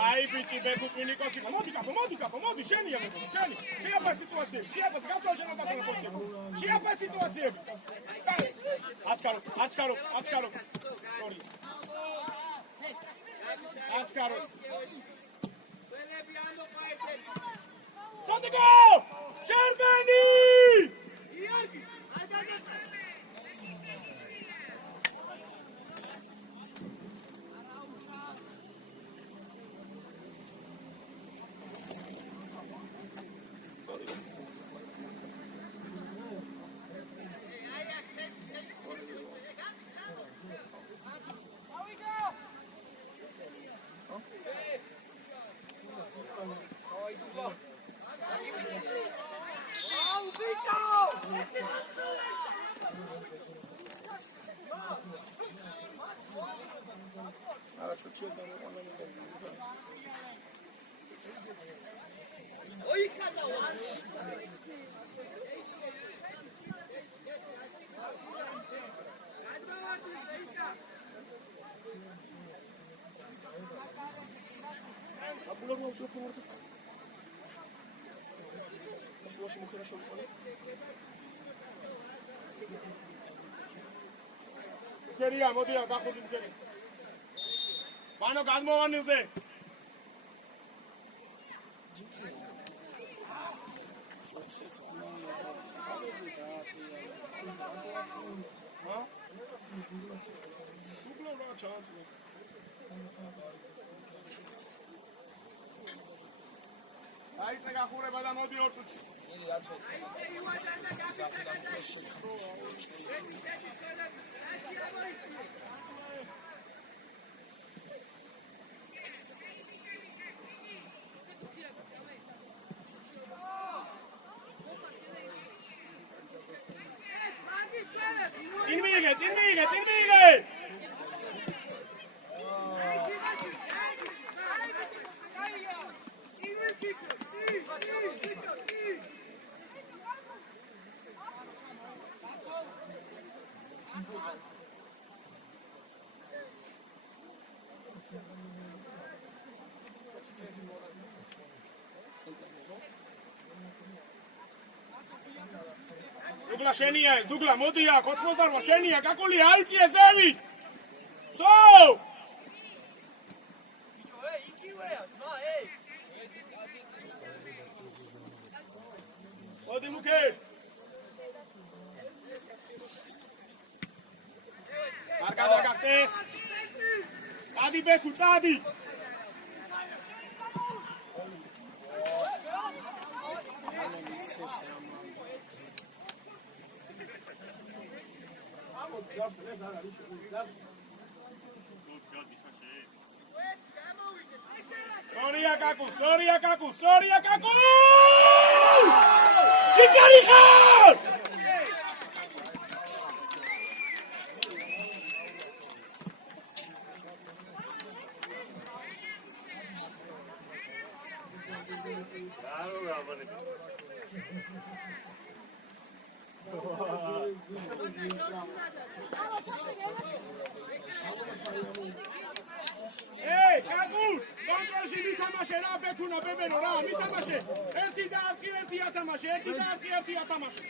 აი ბიჭი ბეკუ პინიკოსი მოდი კაპო მოდი შენია მოდი შენი შეაფა სიტუაციები შეაფა გასვლა შემოგასწავლე პოზიციები შეაფა სიტუაციები აჩკარო სორი აჩკარო ველები ამოყაეთენ ცოტიკო შერბენი იორგი არ დაგეყარ გერია მოდია გახუდი გერი მანო გადმოვანილზე უკლებ რა ჩააწყვეტ. დაიწყე გახურება და მოდი ორ წუთში. წინ მიიღე! Dugla შენია ეს, Dugla, მოდი აქ, 88 შენია, გაკული აიწიე ზევით. So! მოდი მუქე. მარკა დაგახტეს. წადი ბექუ, წადი. Sorry, Akaku! Kikarikar! Hey, Kaku! Control-ში მითამაშე რა ბექუნა ბებენო რა, მითამაშე. ერთი და ერთი ათამაშე.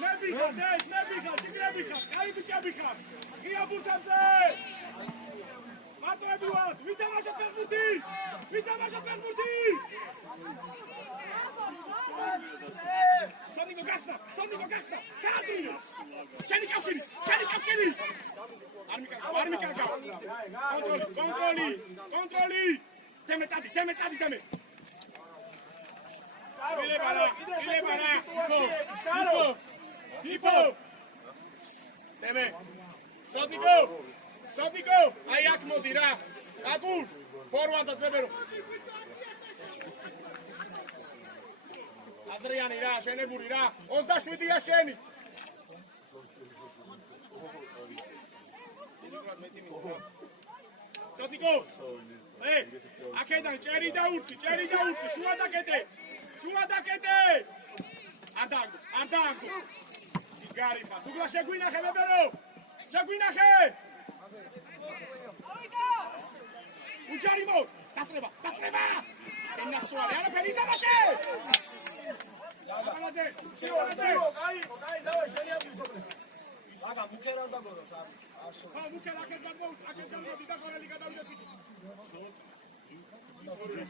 ნებიხარ, შიგრები ხარ, აი ბიჭები ხარ. ღია ბურთებზე. მატები ვართ, ვითამაშეთ ფეხბურთი. სონიკო გასნა. გაადრინე. შენი კავშირი. არ მიკარგავ. კონტროლი. Deme წადი. ილება. Იპო. Deme. Sotniko. Აი აქ მოდი რა. აგულ. ფორვარდად ბებერო. აზრიანი რა, შენებული რა. 27-ია შენი. Sotniko. Hey, აქედან ჭერი და ურთი, შუა დაკეტე. არ დაანგო. იგარი ხარ. Dugla შეგვინახე ბებერო. უჯარი მო, დასრება. ენასოარი, არაფერი თამაშე. ლაგანაზე. კაი, დავай, შენი ამბიცობრე. Aga, მუქერან დაგოროს არ შო. მუქერა აქეთ გადმოდი და ყოლელი გადავიდა სიტი.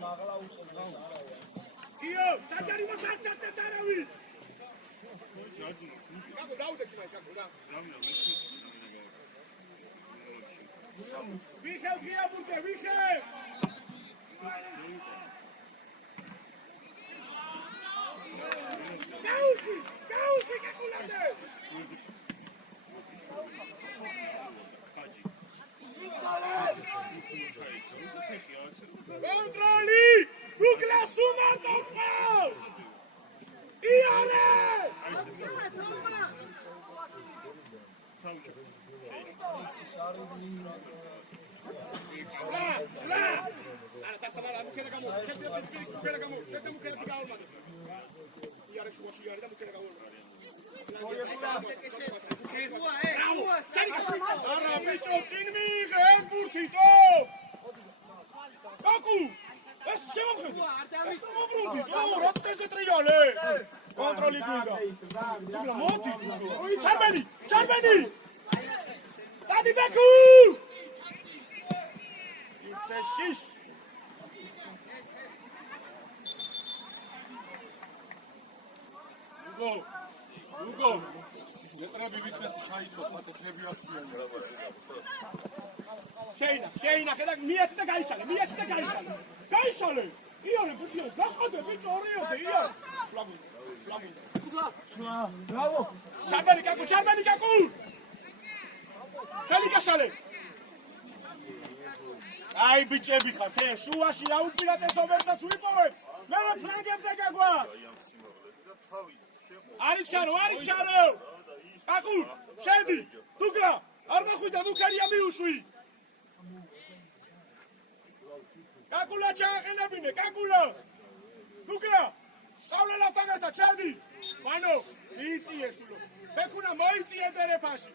მაგლა უწოდეს არავა. იო, საჭარი მოსარჩატეს არავინ. Kako დაუდექი რა. ვიხე ღია ბურთე, ვიხე. გაუსი კაკულაზე. Controli! Dugla sumardovs! Iare! Controli guida. Dugla moti. Charmeni. Sadi Beku. It's a shish. Hugo. Let's go. შეინახე და მიეცი და გაიშალე. გაიშალე. იონე ფუტიოს, გახადე ბიჭო ორიოდე, იონე. ბრავო. ჩარბენი კაკუ. ხელი გაშალე. აი ბიჭები ხართ, შუაში აუპირატესობებსაც ვიპოვებ. მე ფლანგებზე გაგვარ. არიჩქარო. კაკუ, შედი. დუგრა, არ მოხვიდა დუქარია მიუშვი. კაკულა ჩააყენებინე, კაკულას. დუგრა, ყავლელასთან ერთად შედი. ვანო, მიიწიე შულო. ბექუნა მოიწიე დერეფაში.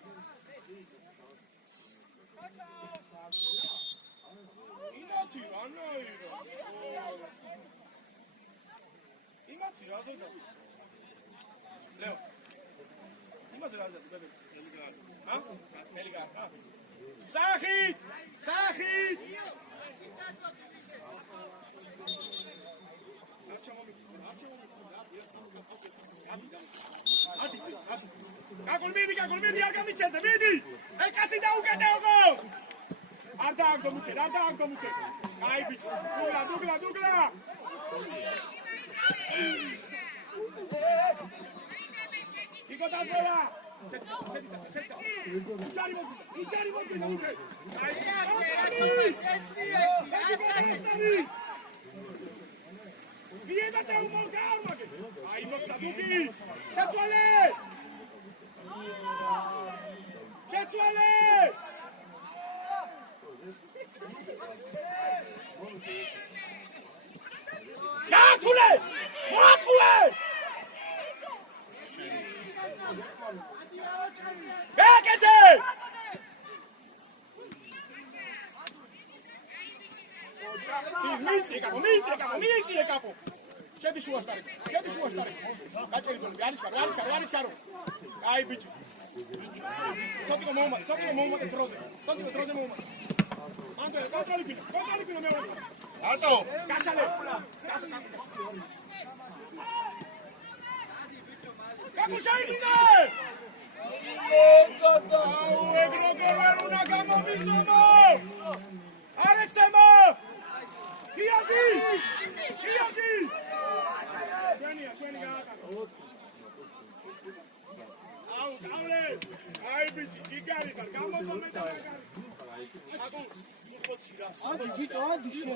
იმათი რა ზედა. ლეო. იმაზე რა ზედა, ბებე. ელიგა. სახით. კაკულ მიდი, არ გამიჩენდა, მიდი! ე კაცი დაუკეტეო! არ დააგდო მუქე. აი ბიჭო, დუგლა! იკო დაზვერა! იჯარი მოგინა მუქე! Vieda te un volcán, ay no taduki, Chetsuele! Ya tule! Moatue! Bekete! მიიწიე კაპო. შედი შუაშტარი. გაჭერიზოლი, არის კარო. აი ბიჭო. ცოტა მოუმატე დროზე. მოუმატე. ანდრე, კონტროლი პინა მე ვარ. არტო, გასალე. გაგუშაიბინე! ეგრო გერუნა გამომიწომა! Alexema! Kiaki! Aule! Ai bici, gigari, calma con me. Aku, sukhotira. Adi she.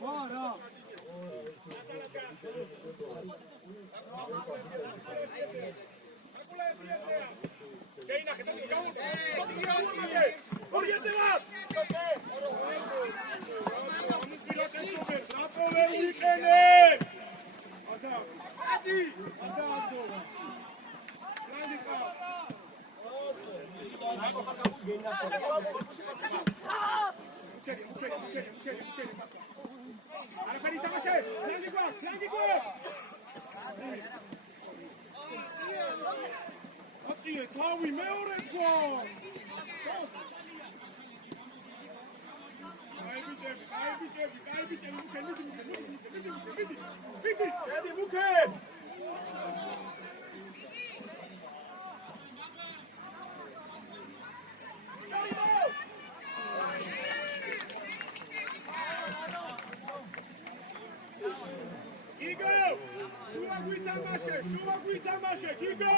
Vara. Keina, que te digo. Orientela! Tawi მეორე გვა. Ai bicevi, vedi, muke! Gigo! Shua guitamаше, Gigo!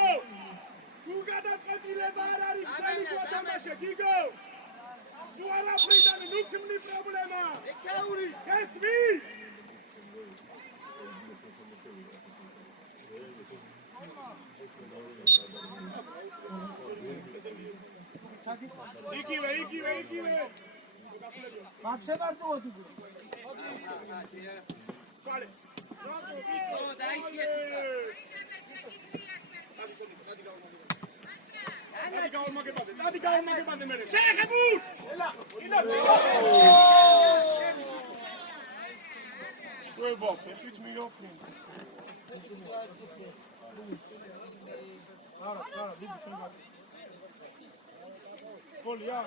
Guga da tqetileba ar არის, წელი გვათამაშე, Gigo! Suara Britani, nikimni problema! Ekauri! Kesmi! Ikive! Maxemarto odi. Vale! Bravo, bicho! Dai, Tadi gaumage mere. Shehebut! Shwebo, efit milokni. Ara, bibi shwebo. Kolia.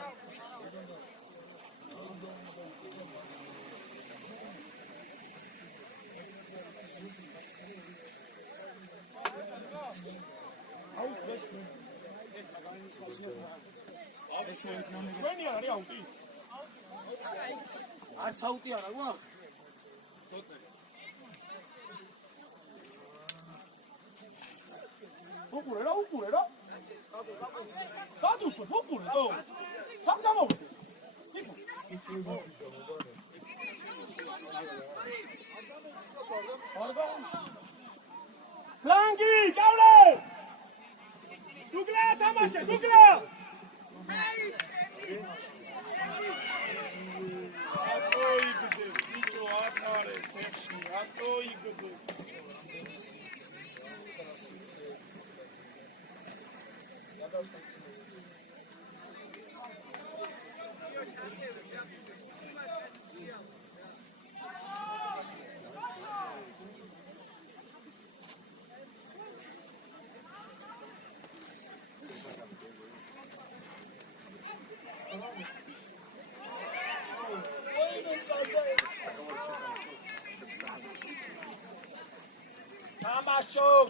ჩვენი არის აუტი. არც აუტი არა გვაქვს. უკურე რა. გადუშვა, უკურე, თო. სამ გამოვიდე. Flanki, Kaule! Dugla, Tamashe, Dugla!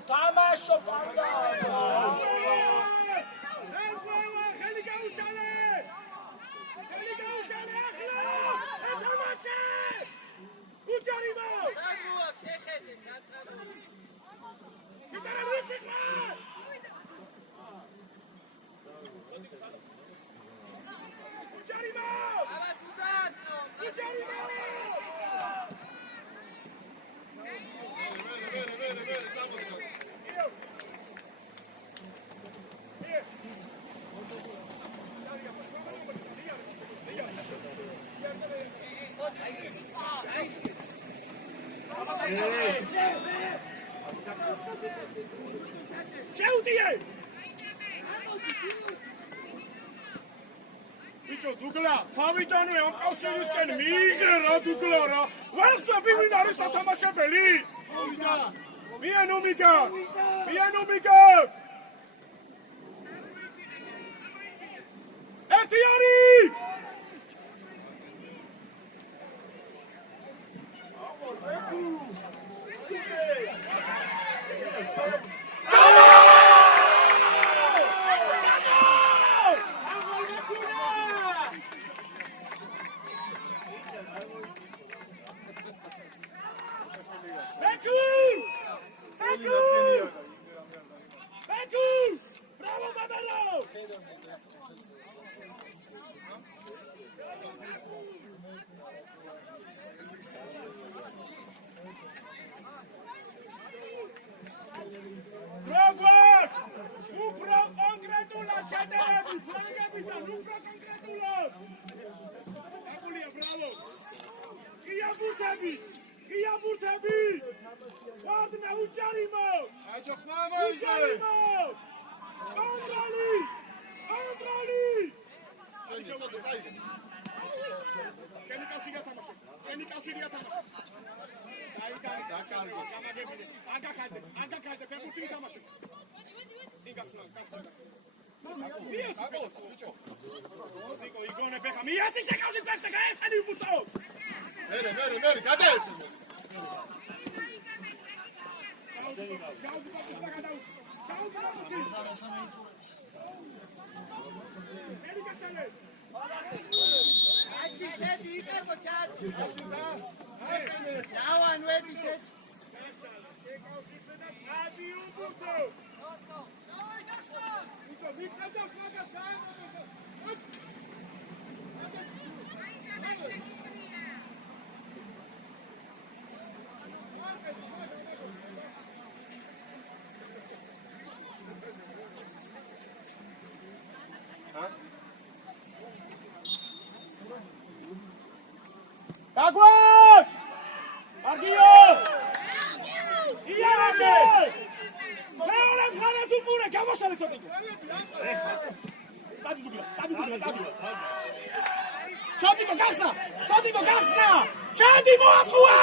Tamasho, panda! Bicho, Dugla, თავიდანვე ამ კავშირისკენ მიიღე რა Dugla რა. ვახტები ვინ არის სათამაშებელი? მიანომიკა. ერთი არის. Bravo, Babero! Robert! Upro concretula cedere, capitano, upro concretula! Aculia, bravo! Kia burtebi! Ładna uciarimo! Uciarimo! Kontrali! Czeni Kausirija tamasze. Anka kalde, pepurtini tamasze. Niko, Igone Beha, mijaci się Kausi Peszte, ga jest, ani uputo! Meri, gade! Agua! Argio! Iarage! Leona khana supure, gamoshale tsotiko. Tsadi dugla. Tsotiko gasna! Tsadi moaqua!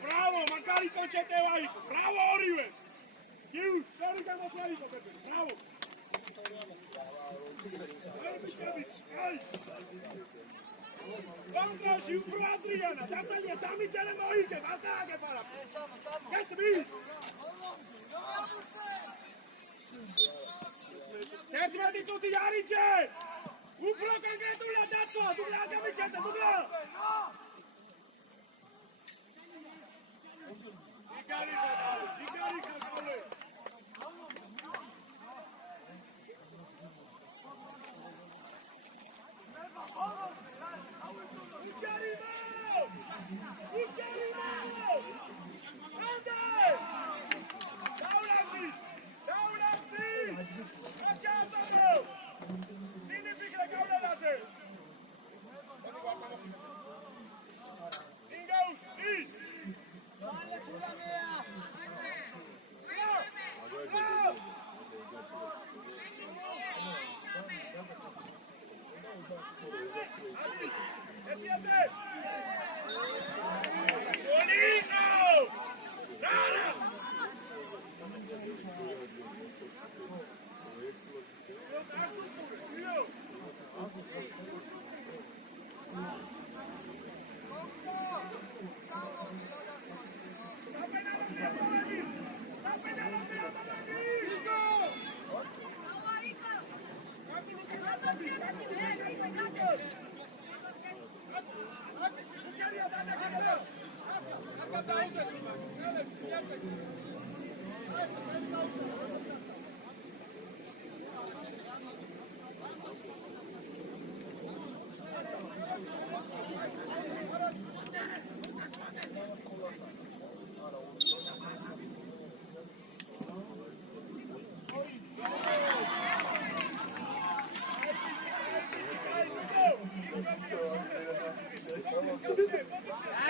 Bravo, magari conceteva, bravo Orives! Gius, sorry გამოგვაიყო ბებე. ბრავო. კონტრაში უფრო აზრიანა, დასალია დამიჯერე მოიგე, ვაწააგე პარა. გესმი? ერთმანეთი წუთი არიჯე. უფრო კონკრეტულად დაცვა, თუ რა დამიჯერდა, დუგლა. ჯიგარი ქალე.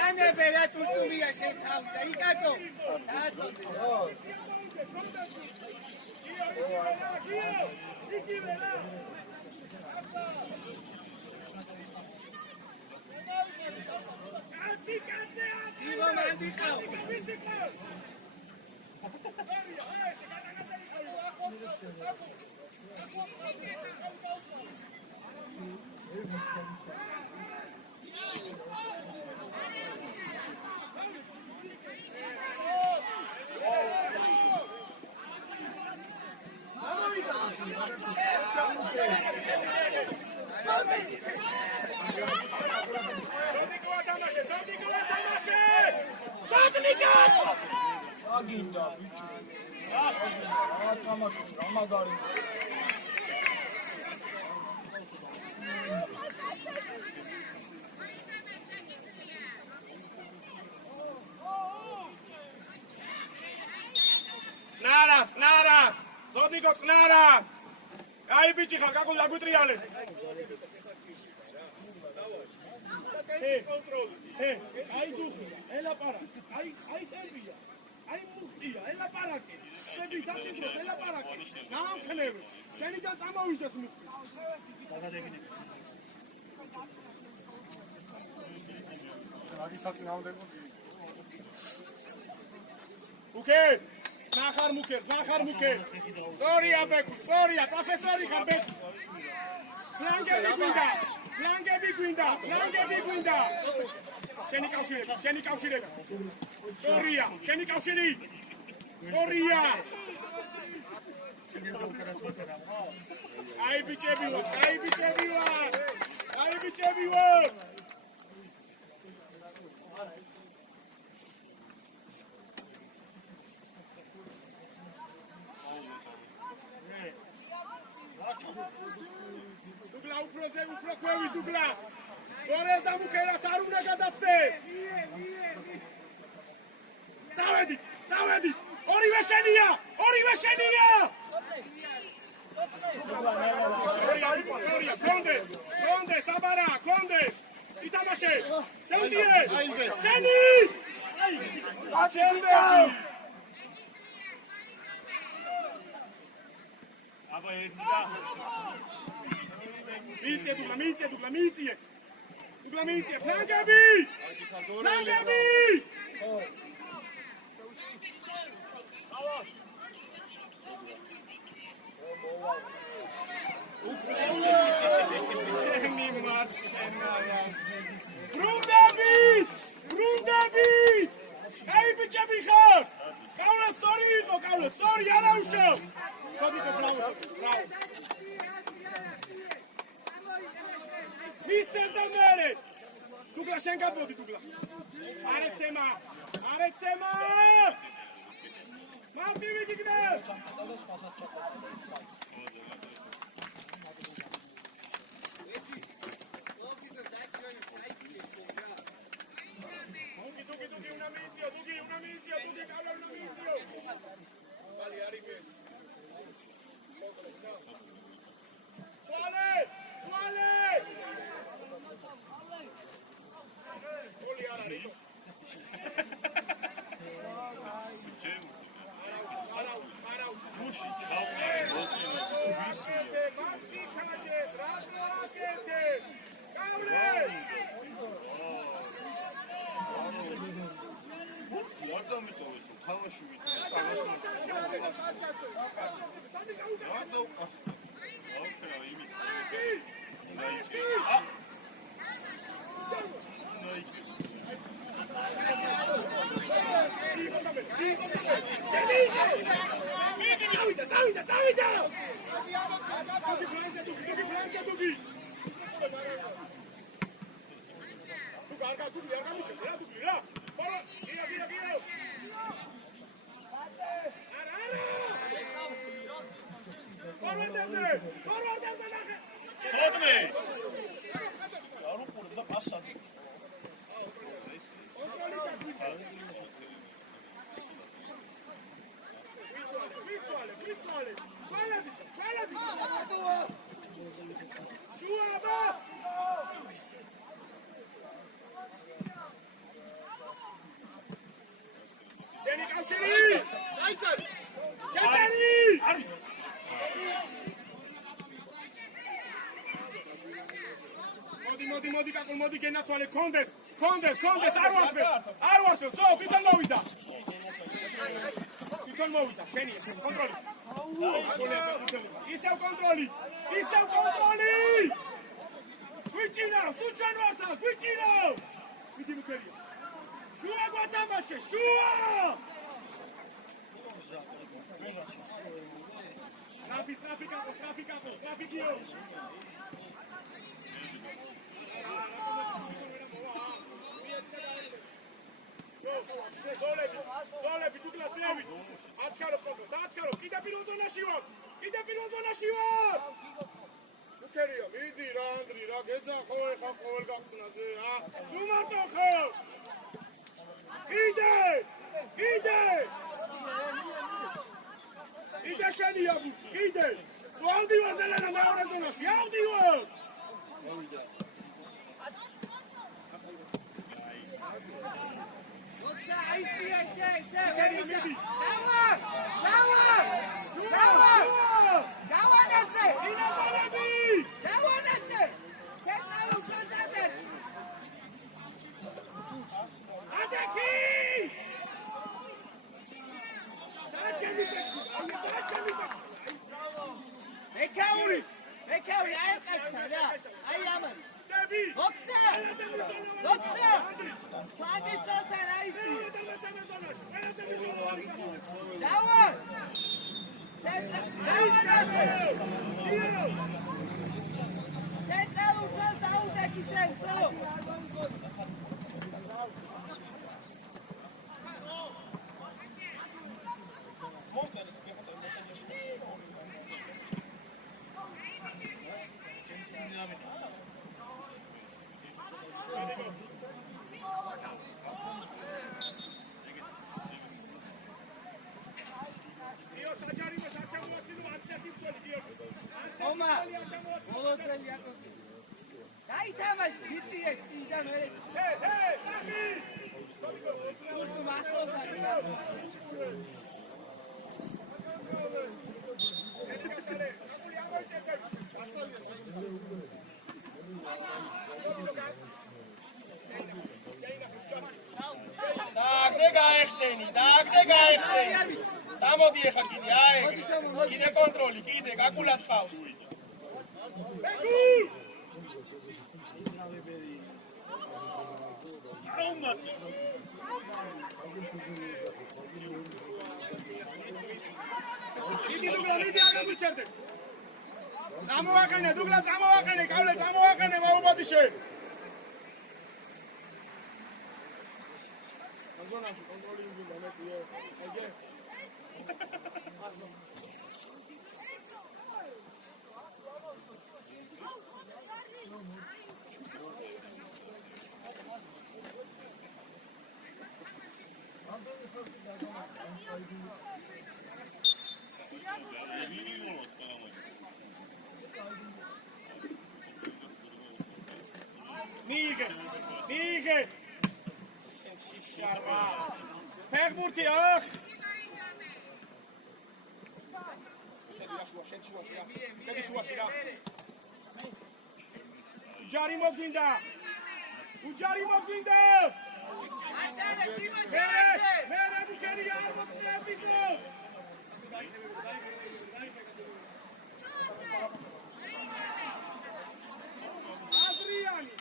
Ane bera turtumia შენ თავი და იკატო. დააწოდე. იგო მანდიყავ. აგინდა ბიჭო. რა თამაშობს რა მაგარი. Nara! Zodniko Nara! Ai bici ხარ, გაგულ დაგვიტრიალე. Ai დუხი, ელაპარაკე. Ai ტერბია. Ai მუხტია, ელაპარაკე. წები დაციფროს, ელაპარაკე. გამხნევი. შენიდან წამოვიდეს მუხტი. დაგადეგინე. რაგი საწინააღმდეგო. Okay. Znachar muker. Sorry, profesori ხარ ბეკ. Plangები გვინდა. შენი კავშირება. Sorry-ა, შენი კავშირი. Sorry-ა. Ai biჭები ვარ. Dugla უფრო ქვევი Dugla. გორეს დამუქერას არ უნდა გადაცდეს. წავედი. ორივე შენია. კონდეს, აბარა, კონდეს. ითამაშე. შენი. აჩენდა. აბა ერთდა. მიიწე. Plangები! Aretsema! Marti vigigner! Dugi, una mizio, cavolo, una mizio! Vale, arrivi. Suole! Oli arari. Arau. გუში ჩავყარე მოკინე Maxi Kanajes, Radrakete. Kavle! ვარდა მეტოვეს თავაში ვიდე თავაში ვარდა ოკეა იმით მოდი გენაცვალე კონდეს არ ვარჩვე ზო თვითონ მოვიდა შენი კონტროლი ისევ კონტროლი გვიჭირო სუჩენ ვართა გვიჭირო მიდი მქერია შუა გვათამაშე შუა ტრაფიკ გიო ზოლები დუგლასიევი აჩქარო კიდე პირველ ზონაში ვარ უქერია მიდი რა ანდრი რა გეძახო ეხა ყოველ გახსნაზე სუმარტო ხო კიდე შენია კიდე ავდივარ დელანა მეორე ზონაში ავდივარ Ekauri, ai amani. Boxa! Fadi soltar aí. Dawa! Central um soltar um daqui centro. Dai tamaş bitti yeteceğim öyle. Hey, Safi! Dagde gaexeni. Samodi ეხა კიდე აეგრე. კიდე კონტროლი, კიდე გაკულაც ხავს. აუმატი. იგი დუგლადი აგამიჩერდე. წამოვაყენე, დუგლა წამოვაყენე, კავლე წამოვაყენე, მოუბადი შენ. ზონაში კონტროლი იმდენ მეტია. ეგე. Nige. Şişarma. Pekburti ah. Şedi şua. Ucari mogvinda. ასევე ჩიმო ჯარდე Mere dikeni yardım etmiyor. Adriani.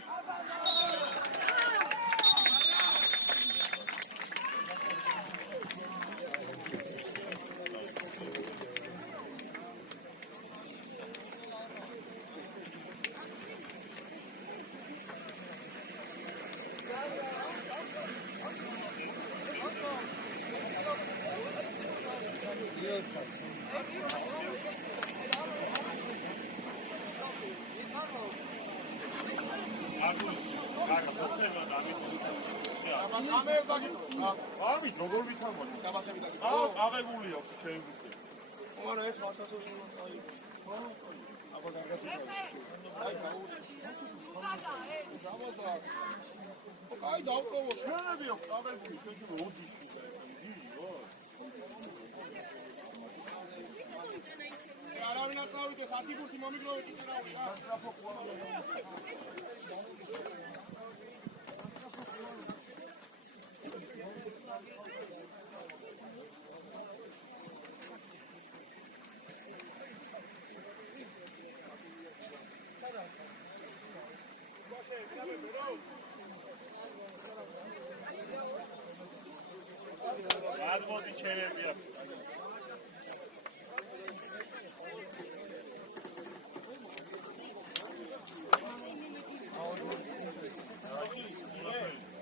ამით როგორ ვითამბობ? გამასები და აღებული აქვს ჩემი. არა ეს მასასოს აი აბა გაგატუშავე აი დავკოვო ჩვენები აქვს აღებული ჩვენი როდი არავინ არ წავიდეს 10 გუთი მომიგროვეთ იქნაური რა გადმოდი ჩემები აქვს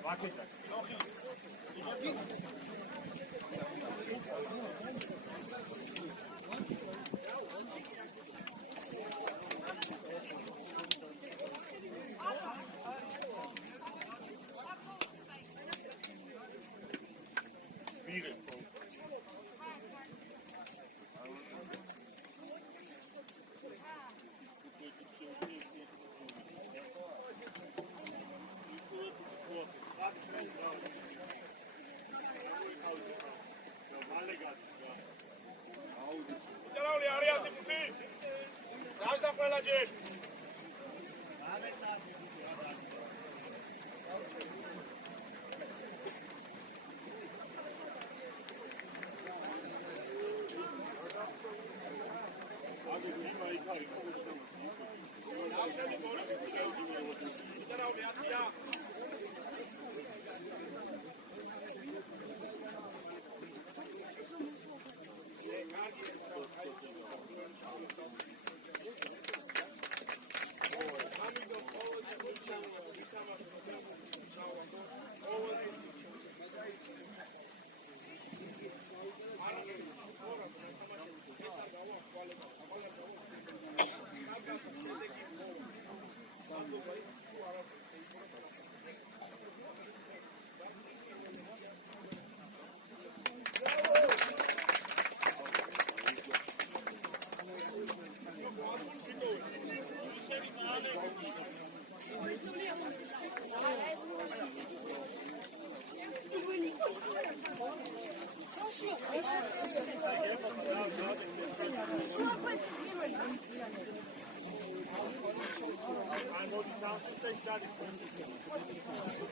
ვაკეჭა Jalali ariati puti. Dajda ყველა ჯერ. I'm going to sound